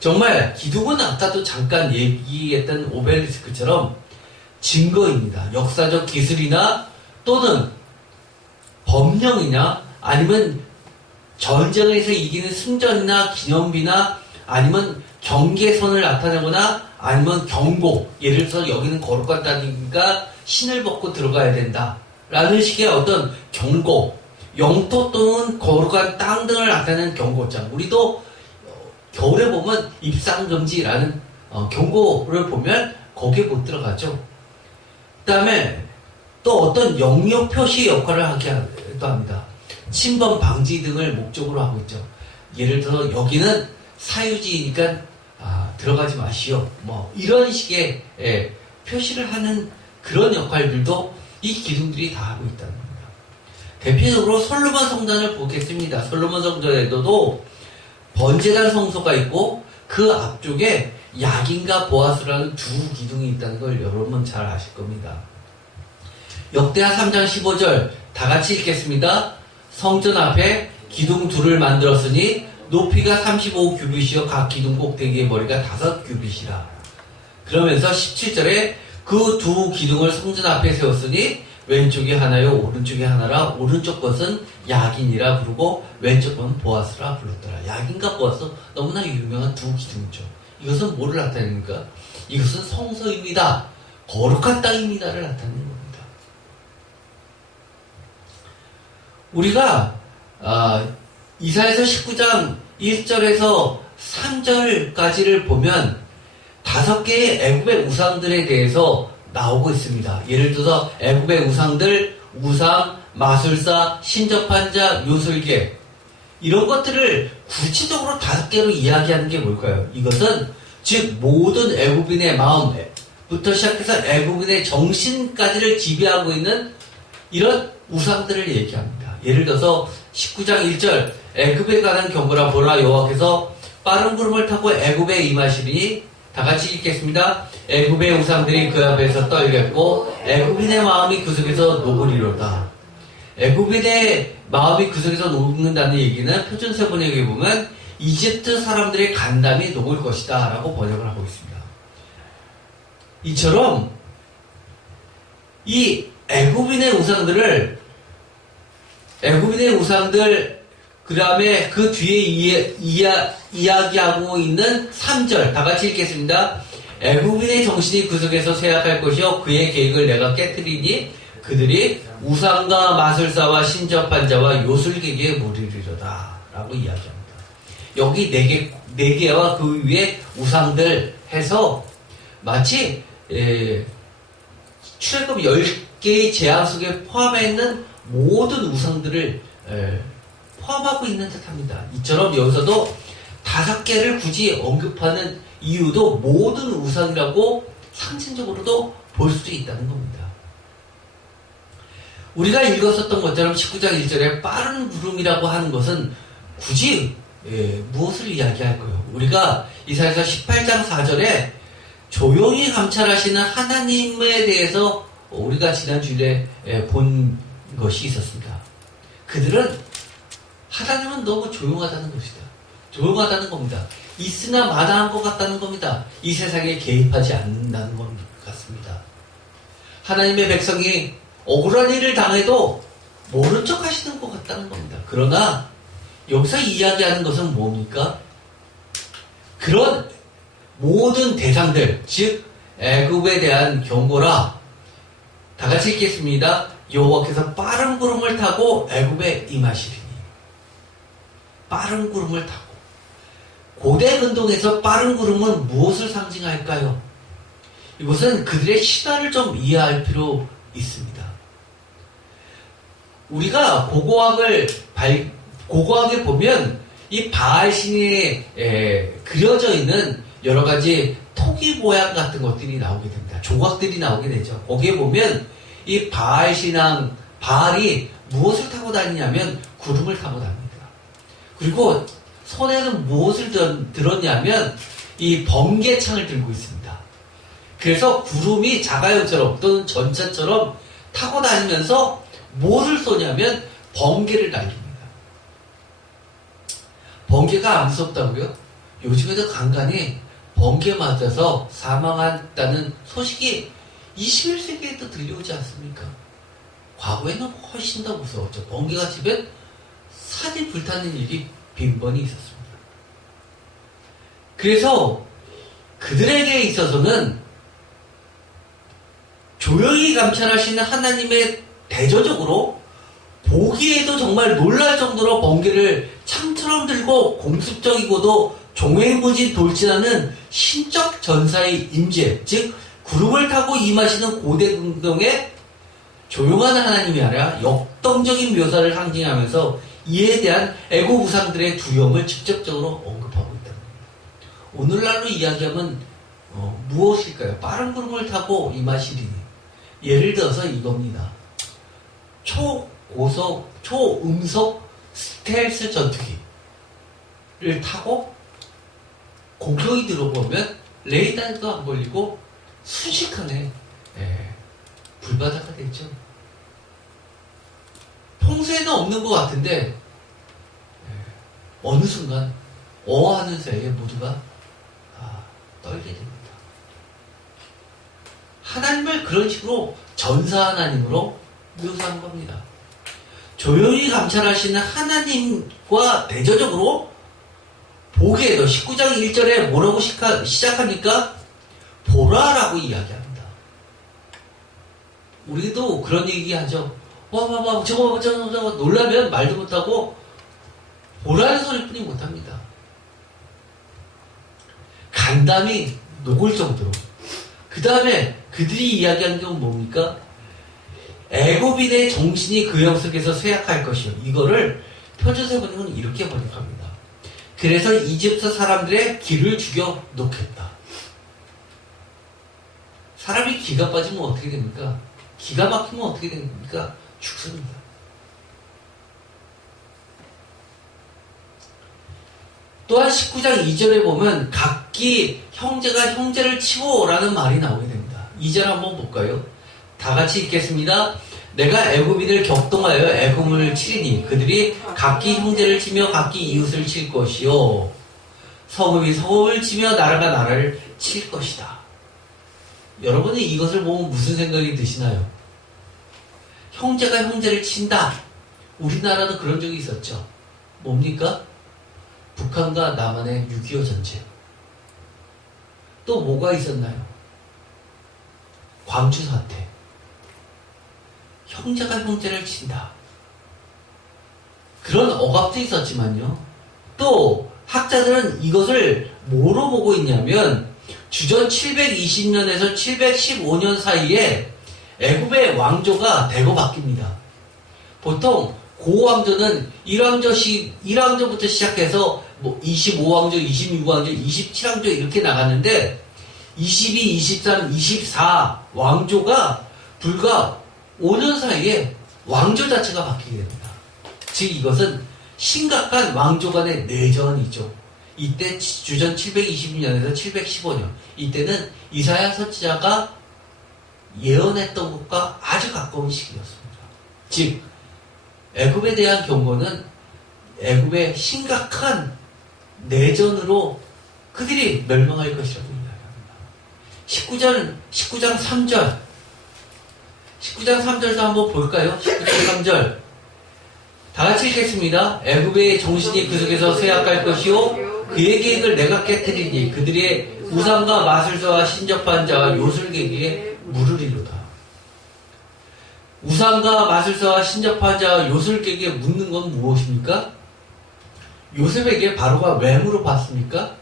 정말 기둥은 아까도 잠깐 얘기했던 오벨리스크처럼 증거입니다. 역사적 기술이나 또는 법령이나 아니면 전쟁에서 이기는 승전이나 기념비나 아니면 경계선을 나타내거나 아니면 경고, 예를 들어서 여기는 거룩한 땅이니까 신을 벗고 들어가야 된다 라는 식의 어떤 경고, 영토 또는 거룩한 땅 등을 나타내는 경고장. 우리도 겨울에 보면 입상금지라는 경고를 보면 거기에 못 들어가죠. 그 다음에 또 어떤 영역 표시 역할을 하기도 합니다. 침범 방지 등을 목적으로 하고 있죠. 예를 들어 여기는 사유지니까 들어가지 마시오. 뭐 이런 식의 표시를 하는 그런 역할들도 이 기둥들이 다 하고 있다는 겁니다. 대표적으로 솔로몬 성전을 보겠습니다. 솔로몬 성전에도 번제단 성소가 있고 그 앞쪽에 야긴과 보아스라는 두 기둥이 있다는 걸 여러분 잘 아실 겁니다. 역대하 3장 15절 다 같이 읽겠습니다. 성전 앞에 기둥 둘을 만들었으니 높이가 35규빗이요 각 기둥 꼭대기의 머리가 5규빗이라. 그러면서 17절에 그 두 기둥을 성전 앞에 세웠으니 왼쪽이 하나요 오른쪽이 하나라. 오른쪽 것은 야긴이라 부르고 왼쪽 것은 보아스라 불렀더라. 야긴과 보아스 너무나 유명한 두 기둥이죠. 이것은 뭐를 나타냅니까? 이것은 성소입니다. 거룩한 땅입니다를 나타내는 겁니다. 우리가 이사야서 19장 1절에서 3절까지를 보면 5개의 애굽의 우상들에 대해서 나오고 있습니다. 예를 들어서 애굽의 우상들, 우상, 마술사, 신접한 자, 요술계, 이런 것들을 구체적으로 5개로 이야기하는 게 뭘까요? 이것은 즉 모든 애굽인의 마음부터 시작해서 애굽인의 정신까지를 지배하고 있는 이런 우상들을 얘기합니다. 예를 들어서 19장 1절 애굽에 가는 경보라. 보라 여호와께서 빠른 구름을 타고 애굽에 임하시리니, 다 같이 읽겠습니다. 애굽의 우상들이 그 앞에서 떨겠고 애굽인의 마음이 그 속에서 녹으리로다. 애굽인의 마음이 그 속에서 녹는다는 얘기는 표준세 번역에 보면 이집트 사람들의 간담이 녹을 것이다 라고 번역을 하고 있습니다. 이처럼 이 애굽인의 우상들 그 다음에 그 뒤에 이야기하고 있는 3절 다 같이 읽겠습니다. 애굽인의 정신이 그 속에서 쇠약할 것이요 그의 계획을 내가 깨뜨리니 그들이 우상과 마술사와 신접한 자와 요술계기에 몰리리로다 라고 이야기합니다. 여기 4개와 그 위에 우상들 해서 마치 출애굽 10개의 재앙 속에 포함해 있는 모든 우상들을 포함하고 있는 듯합니다. 이처럼 여기서도 5개를 굳이 언급하는 이유도 모든 우상이라고 상징적으로도 볼 수도 있다는 겁니다. 우리가 읽었었던 것처럼 19장 1절에 빠른 구름이라고 하는 것은 굳이 무엇을 이야기할까요? 우리가 이사야서 18장 4절에 조용히 감찰하시는 하나님에 대해서 우리가 지난주일에 본 것이 있었습니다. 그들은 하나님은 너무 조용하다는 것이다. 조용하다는 겁니다. 있으나 마다한 것 같다는 겁니다. 이 세상에 개입하지 않는다는 것 같습니다. 하나님의 백성이 억울한 일을 당해도 모른 척 하시는 것 같다는 겁니다. 그러나 여기서 이야기하는 것은 뭡니까? 그런 모든 대상들, 즉 애굽에 대한 경고라. 다 같이 읽겠습니다. 여호와께서 빠른 구름을 타고 애굽에 임하시리니. 빠른 구름을 타고. 고대 근동에서 빠른 구름은 무엇을 상징할까요? 이것은 그들의 신화를 좀 이해할 필요 있습니다. 우리가 고고학에 보면 이 바알 신에 그려져 있는 여러 가지 토기 모양 같은 것들이 나오게 됩니다. 조각들이 나오게 되죠. 거기에 보면 이 바알 신앙, 바알이 무엇을 타고 다니냐면 구름을 타고 다닙니다. 그리고 손에는 무엇을 들었냐면 이 번개창을 들고 있습니다. 그래서 구름이 자가용처럼 또는 전차처럼 타고 다니면서 뭐를 쏘냐면 번개를 날립니다. 번개가 안 무섭다고요? 요즘에도 간간히 번개 맞아서 사망했다는 소식이 21세기에도 들려오지 않습니까? 과거에는 훨씬 더 무서웠죠. 번개가 치면 산이 불타는 일이 빈번히 있었습니다. 그래서 그들에게 있어서는 조용히 감찰하시는 하나님의 대조적으로 보기에도 정말 놀랄 정도로 번개를 창처럼 들고 공습적이고도 종횡무진 돌진하는 신적 전사의 임재, 즉 구름을 타고 임하시는 고대 근동의 조용한 하나님이 아니라 역동적인 묘사를 상징하면서 이에 대한 애국 우상들의 두려움을 직접적으로 언급하고 있다. 오늘날로 이야기하면 무엇일까요? 빠른 구름을 타고 임하시리니. 예를 들어서 이겁니다. 초고속, 초음속 스텔스 전투기를 타고 공격이 들어보면 레이더도 안 걸리고 순식간에 불바다가 됐죠. 평소에는 없는 것 같은데 어느 순간 어하는 사이에 모두가 떨게 됩니다. 하나님을 그런 식으로 전사 하나님으로 묘사한 겁니다. 조용히 감찰하시는 하나님과 대조적으로 보기에도 19장 1절에 뭐라고 시작하니까 보라라고 이야기합니다. 우리도 그런 얘기 하죠. 와, 저거 놀라면 말도 못하고 보라는 소리뿐이 못합니다. 간담이 녹을 정도로. 그 다음에 그들이 이야기하는 게 뭡니까? 애굽인의 정신이 그 영속에서 쇠약할 것이요. 이거를 표준세번역은 이렇게 번역합니다. 그래서 이집트 사람들의 기를 죽여 놓겠다. 사람이 기가 빠지면 어떻게 됩니까? 기가 막히면 어떻게 됩니까? 죽습니다. 또한 19장 2절에 보면 각기 형제가 형제를 치고라는 말이 나오게 됩니다. 2절 한번 볼까요? 다 같이 읽겠습니다. 내가 애굽인을 격동하여 애굽을 치리니 그들이 각기 형제를 치며 각기 이웃을 칠 것이요 성읍이 성읍을 치며 나라가 나라를 칠 것이다. 여러분이 이것을 보면 무슨 생각이 드시나요? 형제가 형제를 친다. 우리나라도 그런 적이 있었죠. 뭡니까? 북한과 남한의 6.25 전쟁. 또 뭐가 있었나요? 광주 사태. 형제가 형제를 친다. 그런 억압도 있었지만요. 또 학자들은 이것을 뭐로 보고 있냐면 주전 720년에서 715년 사이에 애굽의 왕조가 대거 바뀝니다. 보통 고왕조는 1왕조부터 시작해서 뭐 25왕조, 26왕조, 27왕조 이렇게 나갔는데 22, 23, 24 왕조가 불과 5년 사이에 왕조 자체가 바뀌게 됩니다. 즉 이것은 심각한 왕조 간의 내전이죠. 이때 주전 722년에서 715년 이때는 이사야 선지자가 예언했던 것과 아주 가까운 시기였습니다. 즉 애굽에 대한 경고는 애굽의 심각한 내전으로 그들이 멸망할 것이라고 이야기합니다. 19장 3절 19장 3절도 한번 볼까요? 19장 3절 다 같이 읽겠습니다. 애굽의 정신이 그 속에서 쇠약할 것이요 그의 계획을 내가 깨뜨리니 그들의 우상과 마술사와 신접한 자와 요술객에게 물으리로다. 우상과 마술사와 신접한 자와 요술객에게 묻는 건 무엇입니까? 요셉에게 바로가 왜 물어봤습니까?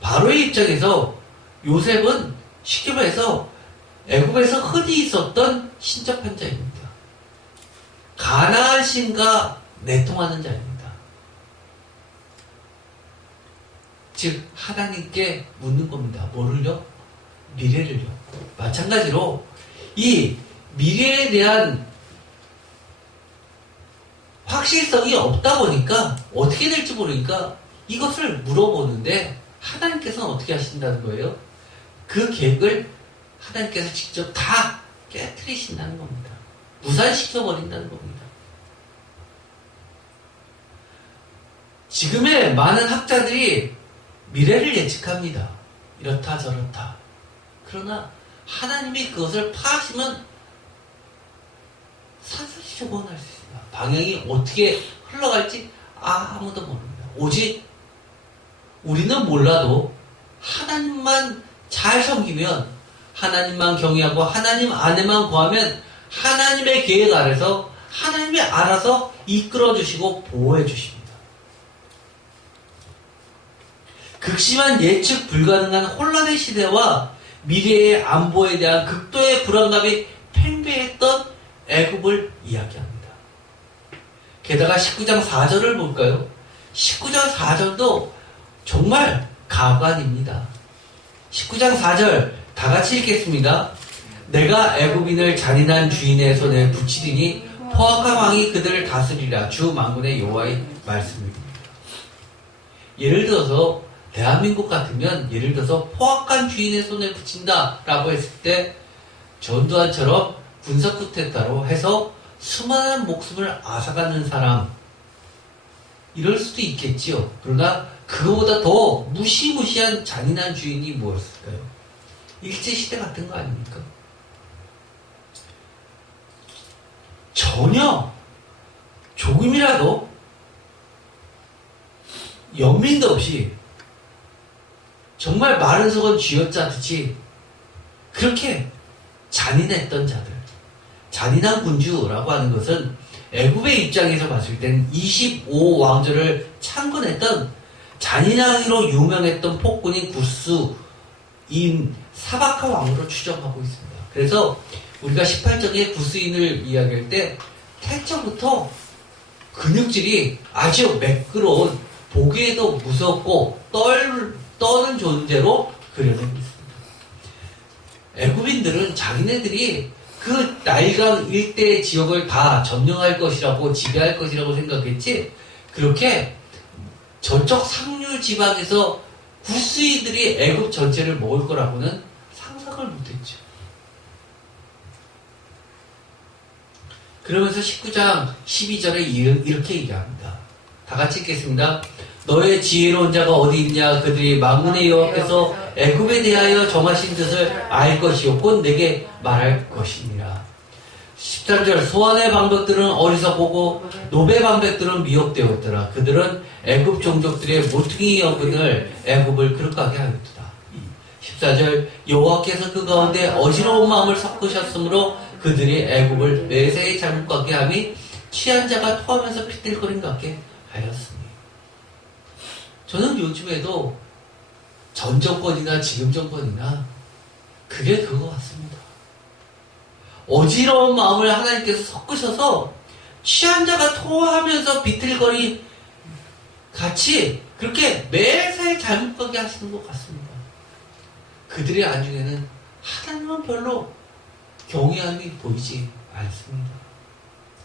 바로의 입장에서 요셉은 쉽게 말해서 애굽에서 흔히 있었던 신접한 자입니다. 가나안 신과 내통하는 자입니다. 즉 하나님께 묻는 겁니다. 뭐를요? 미래를요. 마찬가지로 이 미래에 대한 확실성이 없다 보니까 어떻게 될지 모르니까 이것을 물어보는데 하나님께서는 어떻게 하신다는 거예요? 그 계획을 하나님께서 직접 다 깨트리신다는 겁니다. 무산시켜버린다는 겁니다. 지금의 많은 학자들이 미래를 예측합니다. 이렇다 저렇다. 그러나 하나님이 그것을 파하시면 산산이 조건할 수 있습니다. 방향이 어떻게 흘러갈지 아무도 모릅니다. 오직 우리는 몰라도 하나님만 잘 섬기면 하나님만 경외하고 하나님 안에만 거하면 하나님의 계획 아래서 하나님이 알아서 이끌어 주시고 보호해 주십니다. 극심한 예측 불가능한 혼란의 시대와 미래의 안보에 대한 극도의 불안감이 팽배했던 애굽을 이야기합니다. 게다가 19장 4절을 볼까요? 19장 4절도 정말 가관입니다. 19장 4절 다 같이 읽겠습니다. 내가 애굽인을 잔인한 주인의 손에 붙이리니 포악한 왕이 그들을 다스리라. 주 만군의 여호와의 말씀입니다. 예를 들어서 대한민국 같으면 예를 들어서 포악한 주인의 손에 붙인다 라고 했을 때 전두환처럼 군사 쿠데타로 해서 수많은 목숨을 앗아가는 사람 이럴 수도 있겠지요. 그러나 그거보다 더 무시무시한 잔인한 주인이 무엇일까요? 일제시대 같은 거 아닙니까? 전혀 조금이라도 연민도 없이 정말 마른 속은 쥐어짜듯이 그렇게 잔인했던 자들, 잔인한 군주라고 하는 것은 애굽의 입장에서 봤을 땐 25왕조를 창건했던 잔인하기로 유명했던 폭군인 구스인 사바카 왕으로 추정하고 있습니다. 그래서 우리가 18장의 구스인을 이야기할 때 태초부터 근육질이 아주 매끄러운 보기에도 무섭고 떠는 존재로 그려냅니다. 애굽인들은 자기네들이 그 나일강 일대 지역을 다 점령할 것이라고 지배할 것이라고 생각했지 그렇게 저쪽 상류 지방에서 구스인들이 애굽 전체를 먹을 거라고는 상상을 못했죠. 그러면서 19장 12절에 이렇게 얘기합니다. 다 같이 읽겠습니다. 너의 지혜로운 자가 어디 있냐? 그들이 만군의 여호와께서 애굽에 대하여 정하신 뜻을 알 것이요 곧 내게 말할 것이니라. 13절 소환의 방백들은 어리석고 노베 방백들은 미혹되었더라. 그들은 애굽 종족들의 모퉁이 여근을 애굽을 그릇하게 하였더라. 14절 여호와께서 그 가운데 어지러운 마음을 섞으셨으므로 그들이 애굽을 메세의 잘못 같게 함이 취한 자가 토하면서 피들거림 같게 하였으니. 저는 요즘에도 전 정권이나 지금 정권이나 그게 그거 같습니다. 어지러운 마음을 하나님께서 섞으셔서 취한 자가 토하면서 비틀거리 같이 그렇게 매사에 잘못 가게 하시는 것 같습니다. 그들의 안중에는 하나님은 별로 경외함이 보이지 않습니다.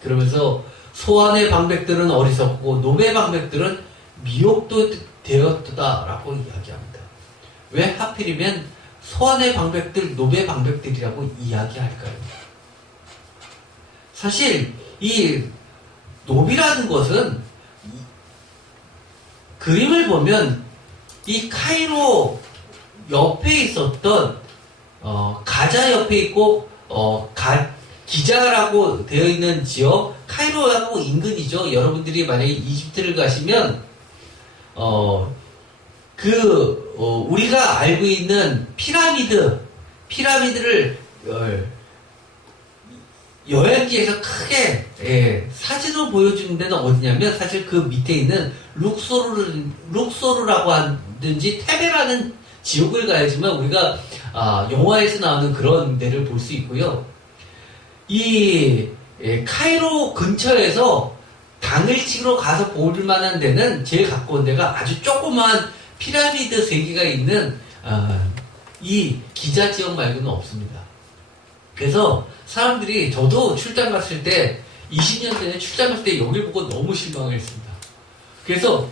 그러면서 소환의 방백들은 어리석고 노베의 방백들은 미혹도 되었다라고 이야기합니다. 왜 하필이면 소환의 방백들, 노베의 방백들이라고 이야기할까요? 사실 이 노비라는 것은 그림을 보면 이 카이로 옆에 있었던 가자 옆에 있고 기자라고 되어 있는 지역, 카이로하고 인근이죠. 여러분들이 만약에 이집트를 가시면 우리가 알고 있는 피라미드를 여행지에서 크게 사진으로 보여주는 데는 어디냐면 사실 그 밑에 있는 룩소르라고 하든지 테베라는 지역을 가야지만 우리가 영화에서 나오는 그런 데를 볼 수 있고요. 이 카이로 근처에서 당일치기로 가서 볼 만한 데는 제일 가까운 데가 아주 조그만 피라미드 3개가 있는 이 기자 지역 말고는 없습니다. 그래서 사람들이 저도 출장 갔을 때 20년 전에 출장 갔을 때 여길 보고 너무 실망했습니다. 그래서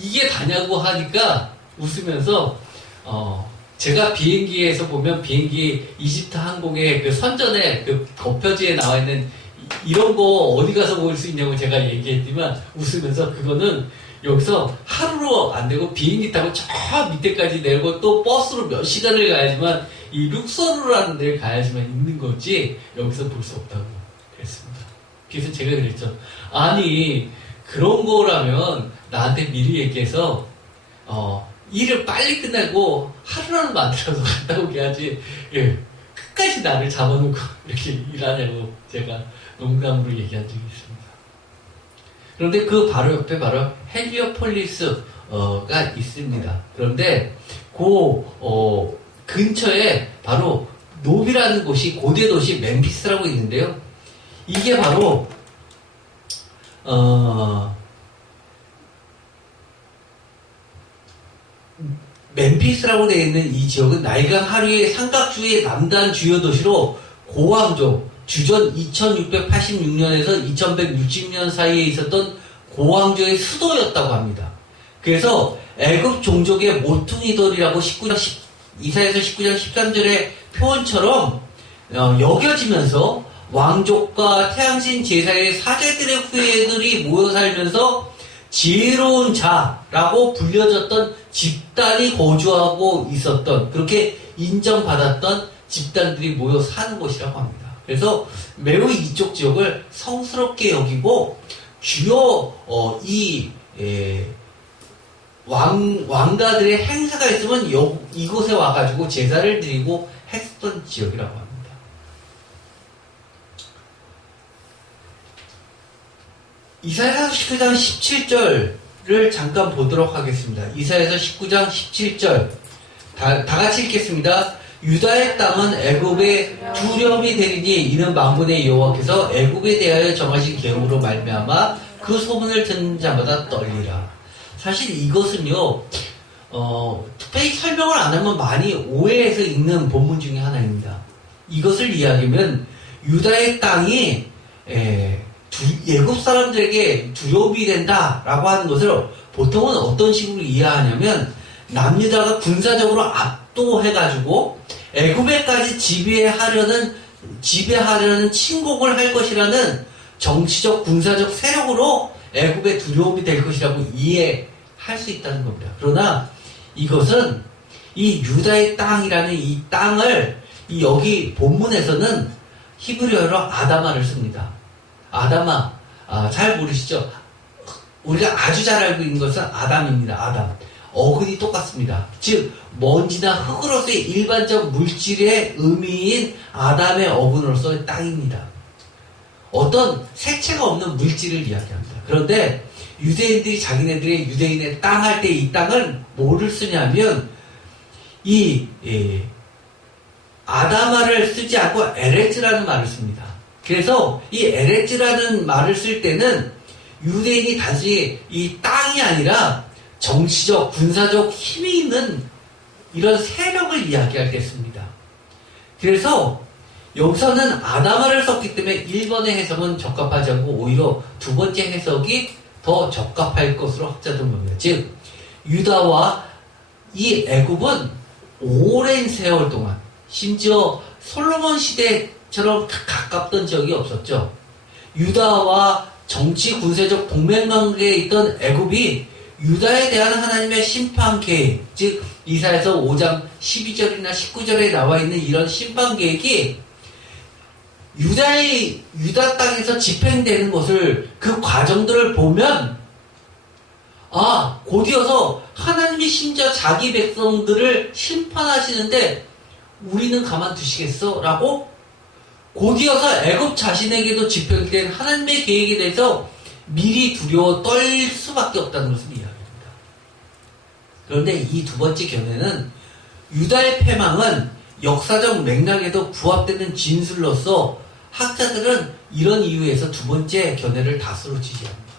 이게 다냐고 하니까 웃으면서 제가 비행기에서 보면 비행기 이집트 항공의 그 선전에 그 겉표지에 나와 있는 이런 거 어디 가서 볼 수 있냐고 제가 얘기했지만 웃으면서 그거는 여기서 하루로 안 되고 비행기 타고 저 밑에까지 내고 또 버스로 몇 시간을 가야지만 이 룩소르라는 데를 가야지만 있는 거지 여기서 볼 수 없다고 그랬습니다. 그래서 제가 그랬죠. 아니 그런 거라면 나한테 미리 얘기해서 일을 빨리 끝내고 하루라도 만들어서 갔다 오게 하지 끝까지 나를 잡아놓고 이렇게 일하냐고 제가 농담으로 얘기한 적이 있습니다. 그런데 그 바로 옆에 바로 헬리오폴리스가 있습니다. 그런데 그 근처에 바로 노비라는 곳이 고대 도시 멤피스라고 있는데요. 이게 바로 멤피스라고 되어 있는 이 지역은 나일강 하류의 삼각주의 남단 주요 도시로 고왕조 주전 2686년에서 2160년 사이에 있었던 고왕조의 수도였다고 합니다. 그래서 애굽 종족의 모퉁이돌이라고 이사야서 19장 13절의 표현처럼 여겨지면서 왕족과 태양신 제사의 사제들의 후예들이 모여 살면서 지혜로운 자라고 불려졌던 집단이 거주하고 있었던 그렇게 인정받았던 집단들이 모여 사는 곳이라고 합니다. 그래서 매우 이쪽 지역을 성스럽게 여기고 주요 왕가들의 행사가 있으면 이곳에 와가지고 제사를 드리고 했던 지역이라고 합니다. 이사야서 19장 17절을 잠깐 보도록 하겠습니다. 이사야서 19장 17절 다 같이 읽겠습니다. 유다의 땅은 애굽의 두려움이 되리니 이는 만군의 여호와께서 애굽에 대하여 정하신 계획으로 말미암아 그 소문을 듣는 자마다 떨리라. 사실 이것은요 특별히 설명을 안 하면 많이 오해해서 읽는 본문 중에 하나입니다. 이것을 이야기하면 유다의 땅이 예굽 사람들에게 두려움이 된다라고 하는 것을 보통은 어떤 식으로 이해하냐면 남유다가 군사적으로 압도해가지고 애굽에까지 지배하려는 침공을 할 것이라는 정치적 군사적 세력으로 애굽의 두려움이 될 것이라고 이해할 수 있다는 겁니다. 그러나 이것은 이 유다의 땅이라는 이 땅을 여기 본문에서는 히브리어로 아다마를 씁니다. 아다마, 잘 모르시죠? 우리가 아주 잘 알고 있는 것은 아담입니다. 아담. 어근이 똑같습니다. 즉 먼지나 흙으로서의 일반적 물질의 의미인 아담의 어근으로서의 땅입니다. 어떤 색채가 없는 물질을 이야기합니다. 그런데 유대인들이 자기네들의 유대인의 땅 할 때 이 땅을 뭐를 쓰냐면 아다마를 쓰지 않고 에레즈라는 말을 씁니다. 그래서 이 에레츠라는 말을 쓸 때는 유대인이 단순히 이 땅이 아니라 정치적, 군사적 힘이 있는 이런 세력을 이야기할 때 씁니다. 그래서 여기서는 아담아를 썼기 때문에 1번의 해석은 적합하지 않고 오히려 두 번째 해석이 더 적합할 것으로 학자들은 봅니다. 즉 유다와 이 애굽은 오랜 세월 동안 심지어 솔로몬 시대처럼 가깝던 적이 없었죠. 유다와 정치 군사적 동맹관계에 있던 애굽이 유다에 대한 하나님의 심판 계획, 즉 이사야서 5장 12절이나 19절에 나와 있는 이런 심판 계획이 유다 땅에서 집행되는 것을 그 과정들을 보면 곧이어서 하나님이 심지어 자기 백성들을 심판하시는데 우리는 가만두시겠어? 라고 곧이어서 애굽 자신에게도 집행된 하나님의 계획에 대해서 미리 두려워 떨 수밖에 없다는 것을 이야기합니다. 그런데 이 두 번째 견해는 유다의 패망은 역사적 맥락에도 부합되는 진술로서 학자들은 이런 이유에서 두 번째 견해를 다수로 지지합니다.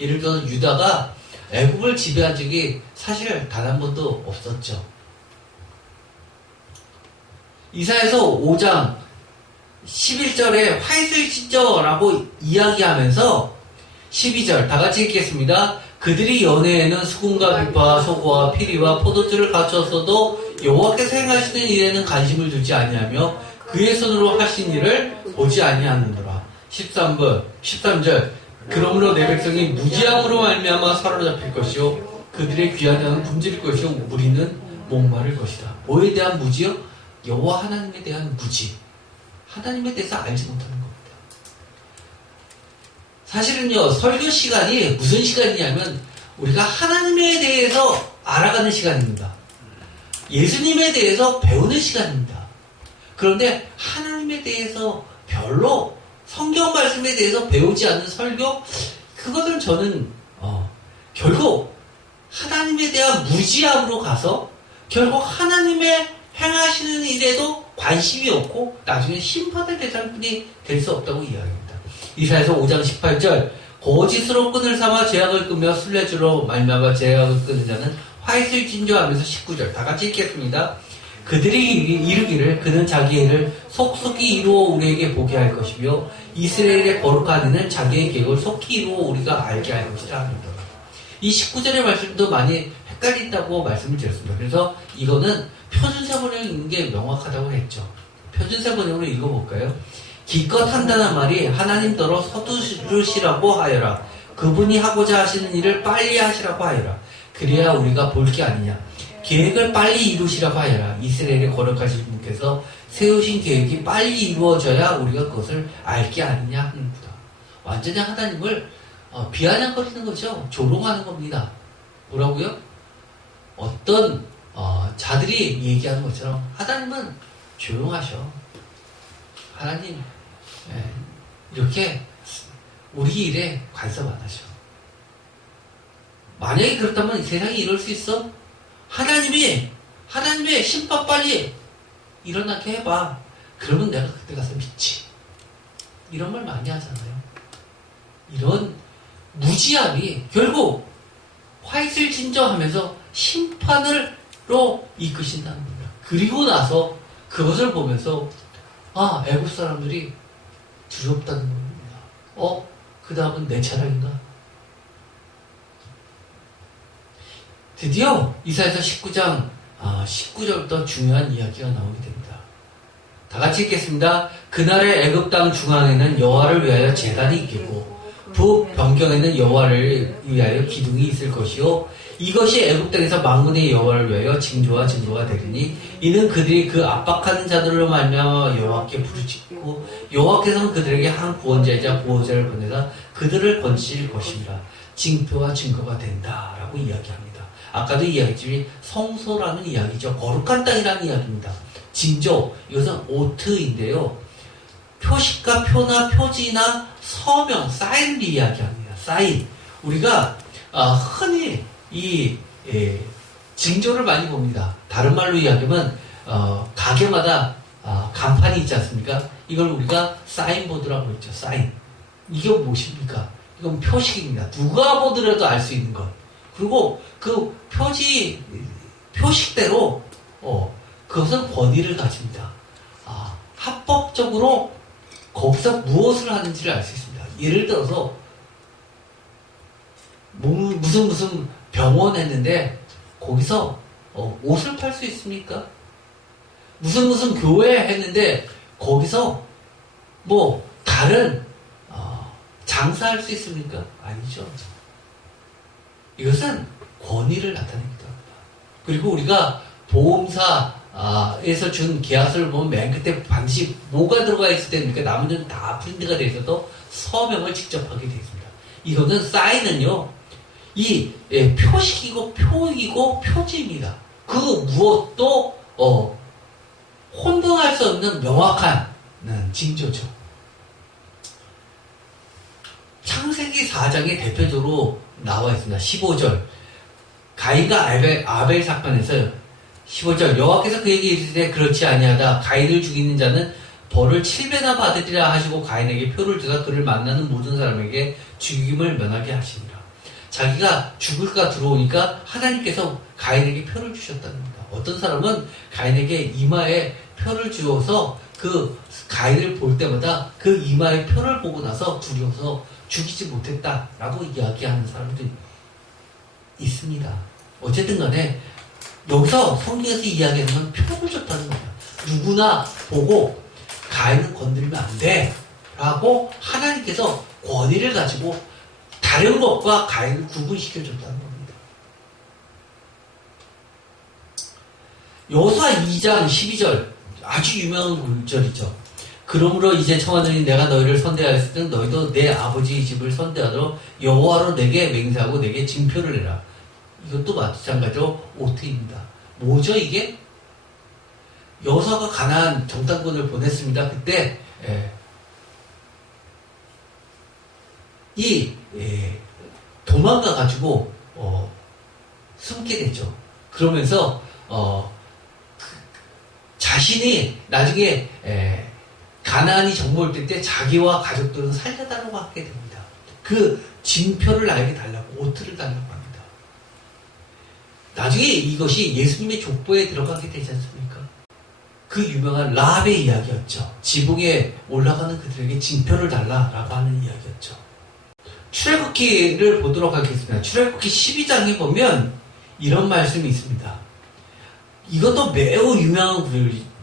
예를 들어서 유다가 애굽을 지배한 적이 사실 단 한 번도 없었죠. 이사야서 5장 11절에 화이슬 찢어라고 이야기하면서 12절 다같이 읽겠습니다. 그들이 연애에는 수금과 비파와 소고와 피리와 포도주를 갖췄어도 여호와께서 행하시는 일에는 관심을 두지 아니하며 그의 손으로 하신 일을 보지 아니하는도라. 13절 그러므로 내 백성이 무지함으로 말미암아 사로잡힐 것이요 그들의 귀한 자는 굶주릴 것이요 우리는 목마를 것이다. 뭐에 대한 무지요? 여호와 하나님에 대한 무지. 하나님에 대해서 알지 못하는 겁니다. 사실은요, 설교 시간이 무슨 시간이냐면 우리가 하나님에 대해서 알아가는 시간입니다. 예수님에 대해서 배우는 시간입니다. 그런데 하나님에 대해서 별로 성경 말씀에 대해서 배우지 않는 설교, 그것은 저는 결국 하나님에 대한 무지함으로 가서 결국 하나님의 행하시는 일에도 관심이 없고 나중에 심판의 대상뿐이 될 수 없다고 이야기합니다. 이사야서 5장 18절 거짓으로 끈을 삼아 죄악을 끄며 순례주로 말미암아 죄악을 끄는 자는 화이슬 진조하면서 19절 다같이 읽겠습니다. 그들이 이르기를 그는 자기 일을 속속히 이루어 우리에게 보게 할 것이며 이스라엘의 거룩한 이는 자기의 계획을 속히 이루어 우리가 알게 할 것이라 하는도다. 이 19절의 말씀도 많이 헷갈린다고 말씀을 드렸습니다. 그래서 이거는 표준세 번역에 있는 게 명확하다고 했죠. 표준세 번역으로 읽어볼까요? 기껏 한다는 말이 하나님더러 서두르시라고 하여라. 그분이 하고자 하시는 일을 빨리 하시라고 하여라. 그래야 우리가 볼 게 아니냐. 계획을 빨리 이루시라고 하여라. 이스라엘의 거룩하신 분께서 세우신 계획이 빨리 이루어져야 우리가 그것을 알 게 아니냐 하는 거다. 완전히 하나님을 비아냥거리는 거죠. 조롱하는 겁니다. 뭐라고요? 어떤 자들이 얘기하는 것처럼 하나님은 조용하셔. 하나님 이렇게 우리 일에 관심 안 하셔. 만약에 그렇다면 세상이 이럴 수 있어? 하나님의 심판 빨리 일어나게 해봐. 그러면 내가 그때 가서 믿지. 이런 말 많이 하잖아요. 이런 무지함이 결국 화이슬 진정하면서 심판으로 이끄신다는 겁니다. 그리고 나서 그것을 보면서 애국 사람들이 두렵다는 겁니다. 그 다음은 내 차례인가? 드디어 이사야서 19장 19절부터 중요한 이야기가 나오게 됩니다. 다 같이 읽겠습니다. 그날의 애굽 땅 중앙에는 여호와를 위하여 제단이 있겠고 북변경에는 여호와를 위하여 기둥이 있을 것이요 이것이 애굽 땅에서 만군의 여호와를 위하여 징조와 증거가 되리니 이는 그들이 그 압박하는 자들로 말미암아 여호와께 부르짖고 여호와께서는 그들에게 한 구원자이자 보호자를 보내사 그들을 건지실 것입니다. 징표와 증거가 된다라고 이야기합니다. 아까도 이야기했지만 성소라는 이야기죠. 거룩한 땅이라는 이야기입니다. 징조, 이것은 오트인데요. 표식과 표나 표지나 서명, 사인을 이야기합니다. 사인. 우리가 흔히 이 징조를 많이 봅니다. 다른 말로 이야기하면 가게마다 간판이 있지 않습니까? 이걸 우리가 사인보드라고 했죠. 사인. 이게 무엇입니까? 이건 표식입니다. 누가 보더라도 알 수 있는 것. 그리고 그 표식대로 그것은 권위를 가집니다. 합법적으로 거기서 무엇을 하는지를 알 수 있습니다. 예를 들어서 무슨 병원 했는데 거기서 옷을 팔 수 있습니까? 무슨 교회 했는데 거기서 뭐 다른 장사할 수 있습니까? 아니죠. 이것은 권위를 나타내기도 합니다. 그리고 우리가 보험사에서 준 계약서를 보면 맨 끝에 반드시 뭐가 들어가 있을 때입니까? 나머지는 다 프린트가 되어 있어도 서명을 직접 하게 되어 있습니다. 이거는 사인은요, 표식이고 표이고 표지입니다. 그 무엇도 혼동할 수 없는 명확한 징조죠. 창세기 4장에 대표적으로 나와 있습니다. 15절. 가인과 아벨 사건에서 15절. 여호와께서 그에게 이르시되 그렇지 아니하다. 가인을 죽이는 자는 벌을 7배나 받으리라 하시고 가인에게 표를 주사 그를 만나는 모든 사람에게 죽임을 면하게 하시니라. 자기가 죽을까 들어오니까 하나님께서 가인에게 표를 주셨다는 겁니다. 어떤 사람은 가인에게 이마에 표를 주어서 그 가인을 볼 때마다 그 이마에 표를 보고 나서 두려워서 죽이지 못했다라고 이야기하는 사람들이 있습니다. 어쨌든 간에 여기서 성경에서 이야기하는 건 표를 줬다는 겁니다. 누구나 보고 가인은 건드리면 안 돼 라고 하나님께서 권위를 가지고 다른 것과 가인을 구분시켜줬다는 겁니다. 여호수아 2장 12절 아주 유명한 구절이죠. 그러므로 이제 청하노니 내가 너희를 선대하였을 때 너희도 내 아버지의 집을 선대하도록 여호와로 내게 맹세하고 내게 징표를 내라. 이것도 마찬가지로 오트입니다. 뭐죠 이게? 여호수아가 가나안 정탐꾼을 보냈습니다. 그때 도망가가지고 숨게 되죠. 그러면서 자신이 나중에 가나안이 정복을 될 때 자기와 가족들은 살려달라고 하게 됩니다. 그 징표를 나에게 달라고, 오트를 달라고 합니다. 나중에 이것이 예수님의 족보에 들어가게 되지 않습니까? 그 유명한 라합의 이야기였죠. 지붕에 올라가는 그들에게 징표를 달라라고 하는 이야기였죠. 출애굽기를 보도록 하겠습니다. 출애굽기 12장에 보면 이런 말씀이 있습니다. 이것도 매우 유명한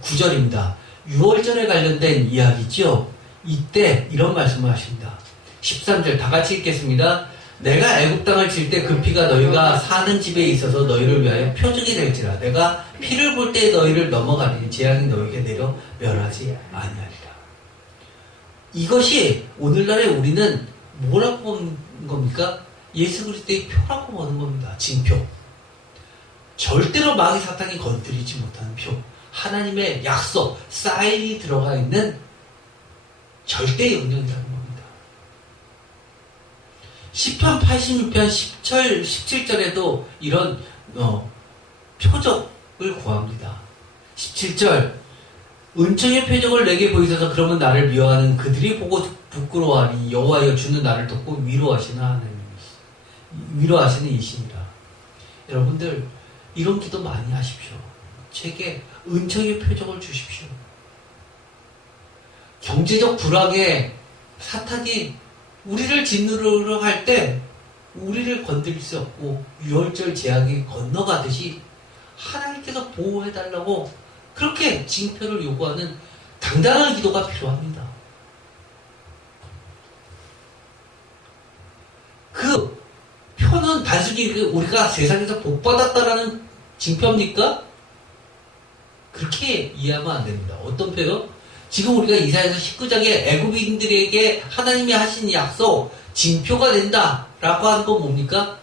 구절입니다. 6월절에 관련된 이야기죠. 이때 이런 말씀을 하십니다. 13절 다 같이 읽겠습니다. 내가 애굽 땅을 칠 때 그 피가 너희가 사는 집에 있어서 너희를 위하여 표적이 될지라. 내가 피를 볼 때 너희를 넘어가리니 재앙이 너희에게 내려 멸하지 아니하리라. 이것이 오늘날에 우리는 뭐라고 보는 겁니까? 예수 그리스도의 표라고 보는 겁니다. 징표. 절대로 마귀 사탄이 건드리지 못하는 표. 하나님의 약속, 사인이 들어가 있는 절대 영역이라는 겁니다. 시편 86편 17절에도 이런 표적을 구합니다. 17절 은총의 표적을 내게 보이소서. 그러면 나를 미워하는 그들이 보고 부끄러워하니 여호와여 주는 나를 돕고 위로하시는 하나님, 위로하시는 이시니라. 여러분들 이런 기도 많이 하십시오. 제게 은총의 표적을 주십시오. 경제적 불황에 사탄이 우리를 짓누르려 할 때 우리를 건드릴 수 없고 유월절 제약이 건너가듯이 하나님께서 보호해달라고 그렇게 징표를 요구하는 당당한 기도가 필요합니다. 그 표는 단순히 우리가 세상에서 복받았다라는 징표입니까? 그렇게 이해하면 안 됩니다. 어떤 표요? 지금 우리가 이사야서 19장에 애굽인들에게 하나님이 하신 약속, 징표가 된다라고 하는 건 뭡니까?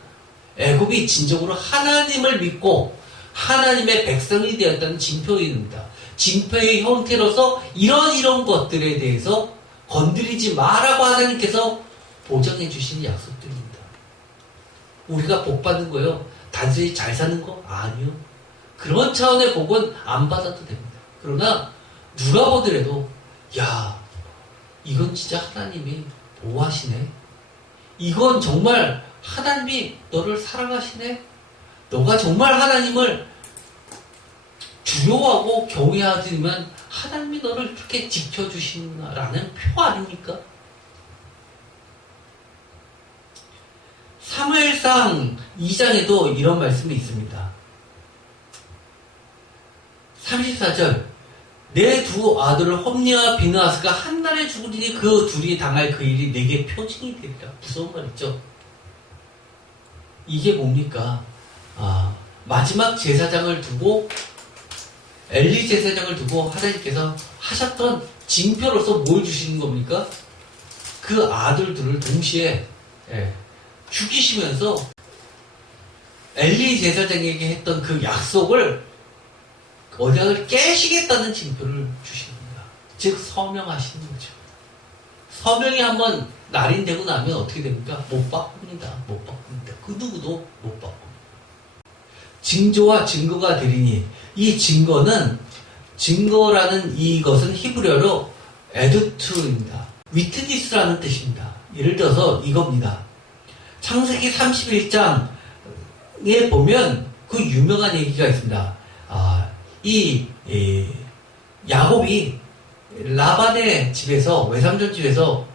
애굽이 진정으로 하나님을 믿고 하나님의 백성이 되었다는 징표입니다. 징표의 형태로서 이런 것들에 대해서 건드리지 마라고 하나님께서 보장해 주신 약속들입니다. 우리가 복 받는 거요. 단순히 잘 사는 거? 아니요. 그런 차원의 복은 안 받아도 됩니다. 그러나 누가 보더라도 야, 이건 진짜 하나님이 보호하시네. 이건 정말 하나님이 너를 사랑하시네. 너가 정말 하나님을 두려워하고 경외하지만 하나님이 너를 그렇게 지켜주시는구나라는 표 아닙니까? 사무엘상 2장에도 이런 말씀이 있습니다. 34절 내 두 아들을 홈리와 비느하스가 한날에 죽으리니 그 둘이 당할 그 일이 내게 표징이 되리라. 무서운 말 있죠? 이게 뭡니까? 마지막 제사장을 두고 엘리 제사장을 두고 하나님께서 하셨던 징표로서 뭘 주시는 겁니까? 그 아들들을 동시에 죽이시면서 엘리 제사장에게 했던 그 약속을 언약을 깨시겠다는 징표를 주시는 겁니다. 즉 서명하시는 거죠. 서명이 한번 날인되고 나면 어떻게 됩니까? 못 바꿉니다. 못 바꿉니다. 그 누구도 못 바꿉니다. 징조와 증거가 되리니 이 증거라는 이것은 히브리어로 에드투입니다. 위트니스라는 뜻입니다. 예를 들어서 이겁니다. 창세기 31장에 보면 그 유명한 얘기가 있습니다. 야곱이 라반의 집에서 외삼촌 집에서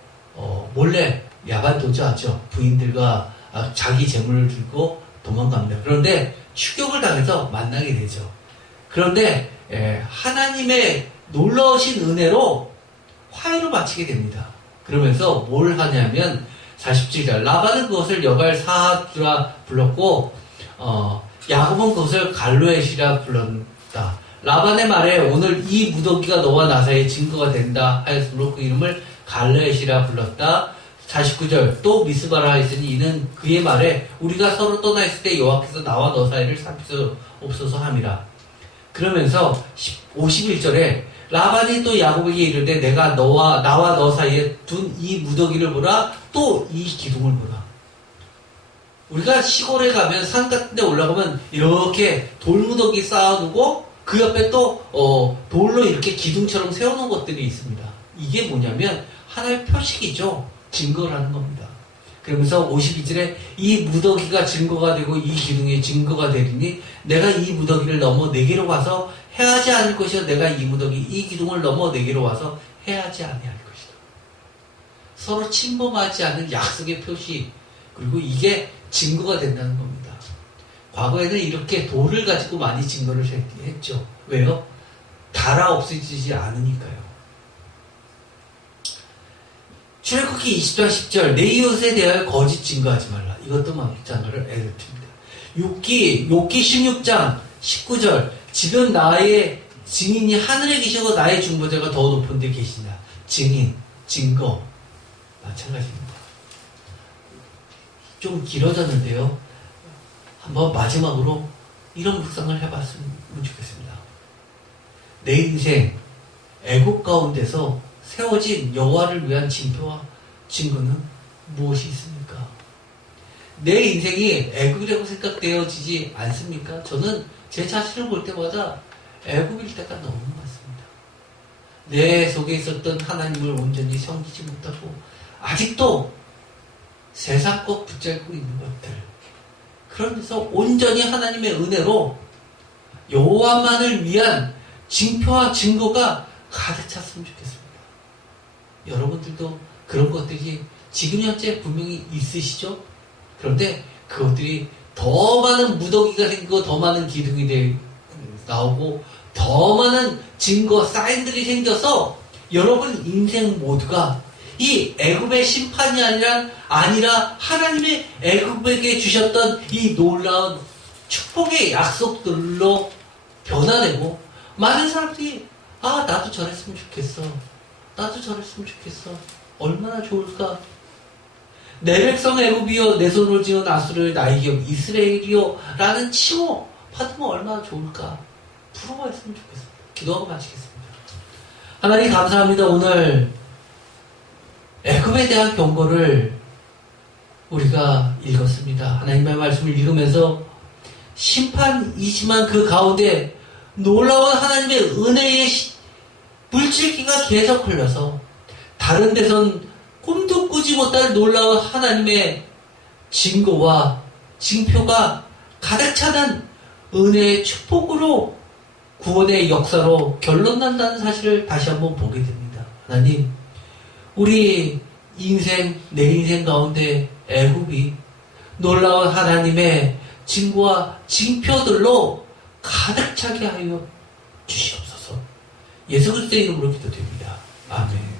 몰래 야반 도주하죠. 부인들과 자기 재물을 들고 도망갑니다. 그런데 추격을 당해서 만나게 되죠. 그런데 하나님의 놀라우신 은혜로 화해로 마치게 됩니다. 그러면서 뭘 하냐면 47절 라반은 그것을 여갈 사하두라 불렀고 야곱은 그것을 갈로엣이라 불렀다. 라반의 말에 오늘 이 무더기가 너와 나 사이의 증거가 된다 하였으므로 그 이름을 갈로엣이라 불렀다. 49절 또 미스바라 하였으니 이는 그의 말에 우리가 서로 떠나 있을 때 여호와께서 나와 너 사이를 살피옵소서 함이라. 그러면서 51절에 라반이 또 야곱에게 이르되 내가 나와 너 사이에 둔 이 무더기를 보라 또 이 기둥을 보라. 우리가 시골에 가면 산 같은 데 올라가면 이렇게 돌무더기 쌓아두고 그 옆에 또 돌로 이렇게 기둥처럼 세워놓은 것들이 있습니다. 이게 뭐냐면 하나의 표식이죠. 증거라는 겁니다. 그러면서 52절에 이 무더기가 증거가 되고 이 기둥이 증거가 되리니 내가 이 무더기를 넘어 내게로 와서 해하지 않을 것이요 내가 이 무더기 이 기둥을 넘어 내게로 와서 해하지 아니할 것이다. 서로 침범하지 않는 약속의 표시 그리고 이게 증거가 된다는 겁니다. 과거에는 이렇게 돌을 가지고 많이 증거를 했죠. 왜요? 달아 없어지지 않으니까요. 출애굽기 20장 10절 내 이웃에 대하여 거짓 증거하지 말라. 이것도 막장을 애들입니다. 욥기 16장 19절 지금 나의 증인이 하늘에 계시고 나의 중보자가 더 높은 데 계시냐. 증인, 증거 마찬가지입니다. 좀 길어졌는데요. 한번 마지막으로 이런 묵상을 해봤으면 좋겠습니다. 내 인생 애국 가운데서 세워진 여호와를 위한 징표와 증거는 무엇이 있습니까? 내 인생이 애국이라고 생각되어지지 않습니까? 저는 제 자신을 볼 때마다 애국일 때가 너무 많습니다. 내 속에 있었던 하나님을 온전히 섬기지 못하고 아직도 세상 것 붙잡고 있는 것들 그러면서 온전히 하나님의 은혜로 여호와만을 위한 징표와 증거가 가득 찼으면 좋겠습니다. 여러분들도 그런 것들이 지금 현재 분명히 있으시죠? 그런데 그것들이 더 많은 무더기가 생기고 더 많은 기둥이 나오고 더 많은 증거, 사인들이 생겨서 여러분 인생 모두가 이 애굽의 심판이 아니라 하나님의 애굽에게 주셨던 이 놀라운 축복의 약속들로 변화되고 많은 사람들이 나도 저랬으면 좋겠어. 나도 저랬으면 좋겠어. 얼마나 좋을까? 내 백성 애굽이여 내 손을 지은 아수르의 나의 기업 이스라엘이여 라는 칭호 받으면 얼마나 좋을까? 부러워했으면 좋겠습니다. 기도하고 마치겠습니다. 하나님 감사합니다. 오늘 애굽에 대한 경고를 우리가 읽었습니다. 하나님의 말씀을 읽으면서 심판이지만 그 가운데 놀라운 하나님의 은혜의 물질기가 계속 흘러서 다른 데선 꿈도 꾸지 못할 놀라운 하나님의 증거와 징표가 가득 차는 은혜의 축복으로 구원의 역사로 결론난다는 사실을 다시 한번 보게 됩니다. 하나님, 우리 인생, 내 인생 가운데 애굽이 놀라운 하나님의 증거와 징표들로 가득 차게 하여 주시옵소서. 예수 그리스도의 이름으로 기도드립니다. 아멘.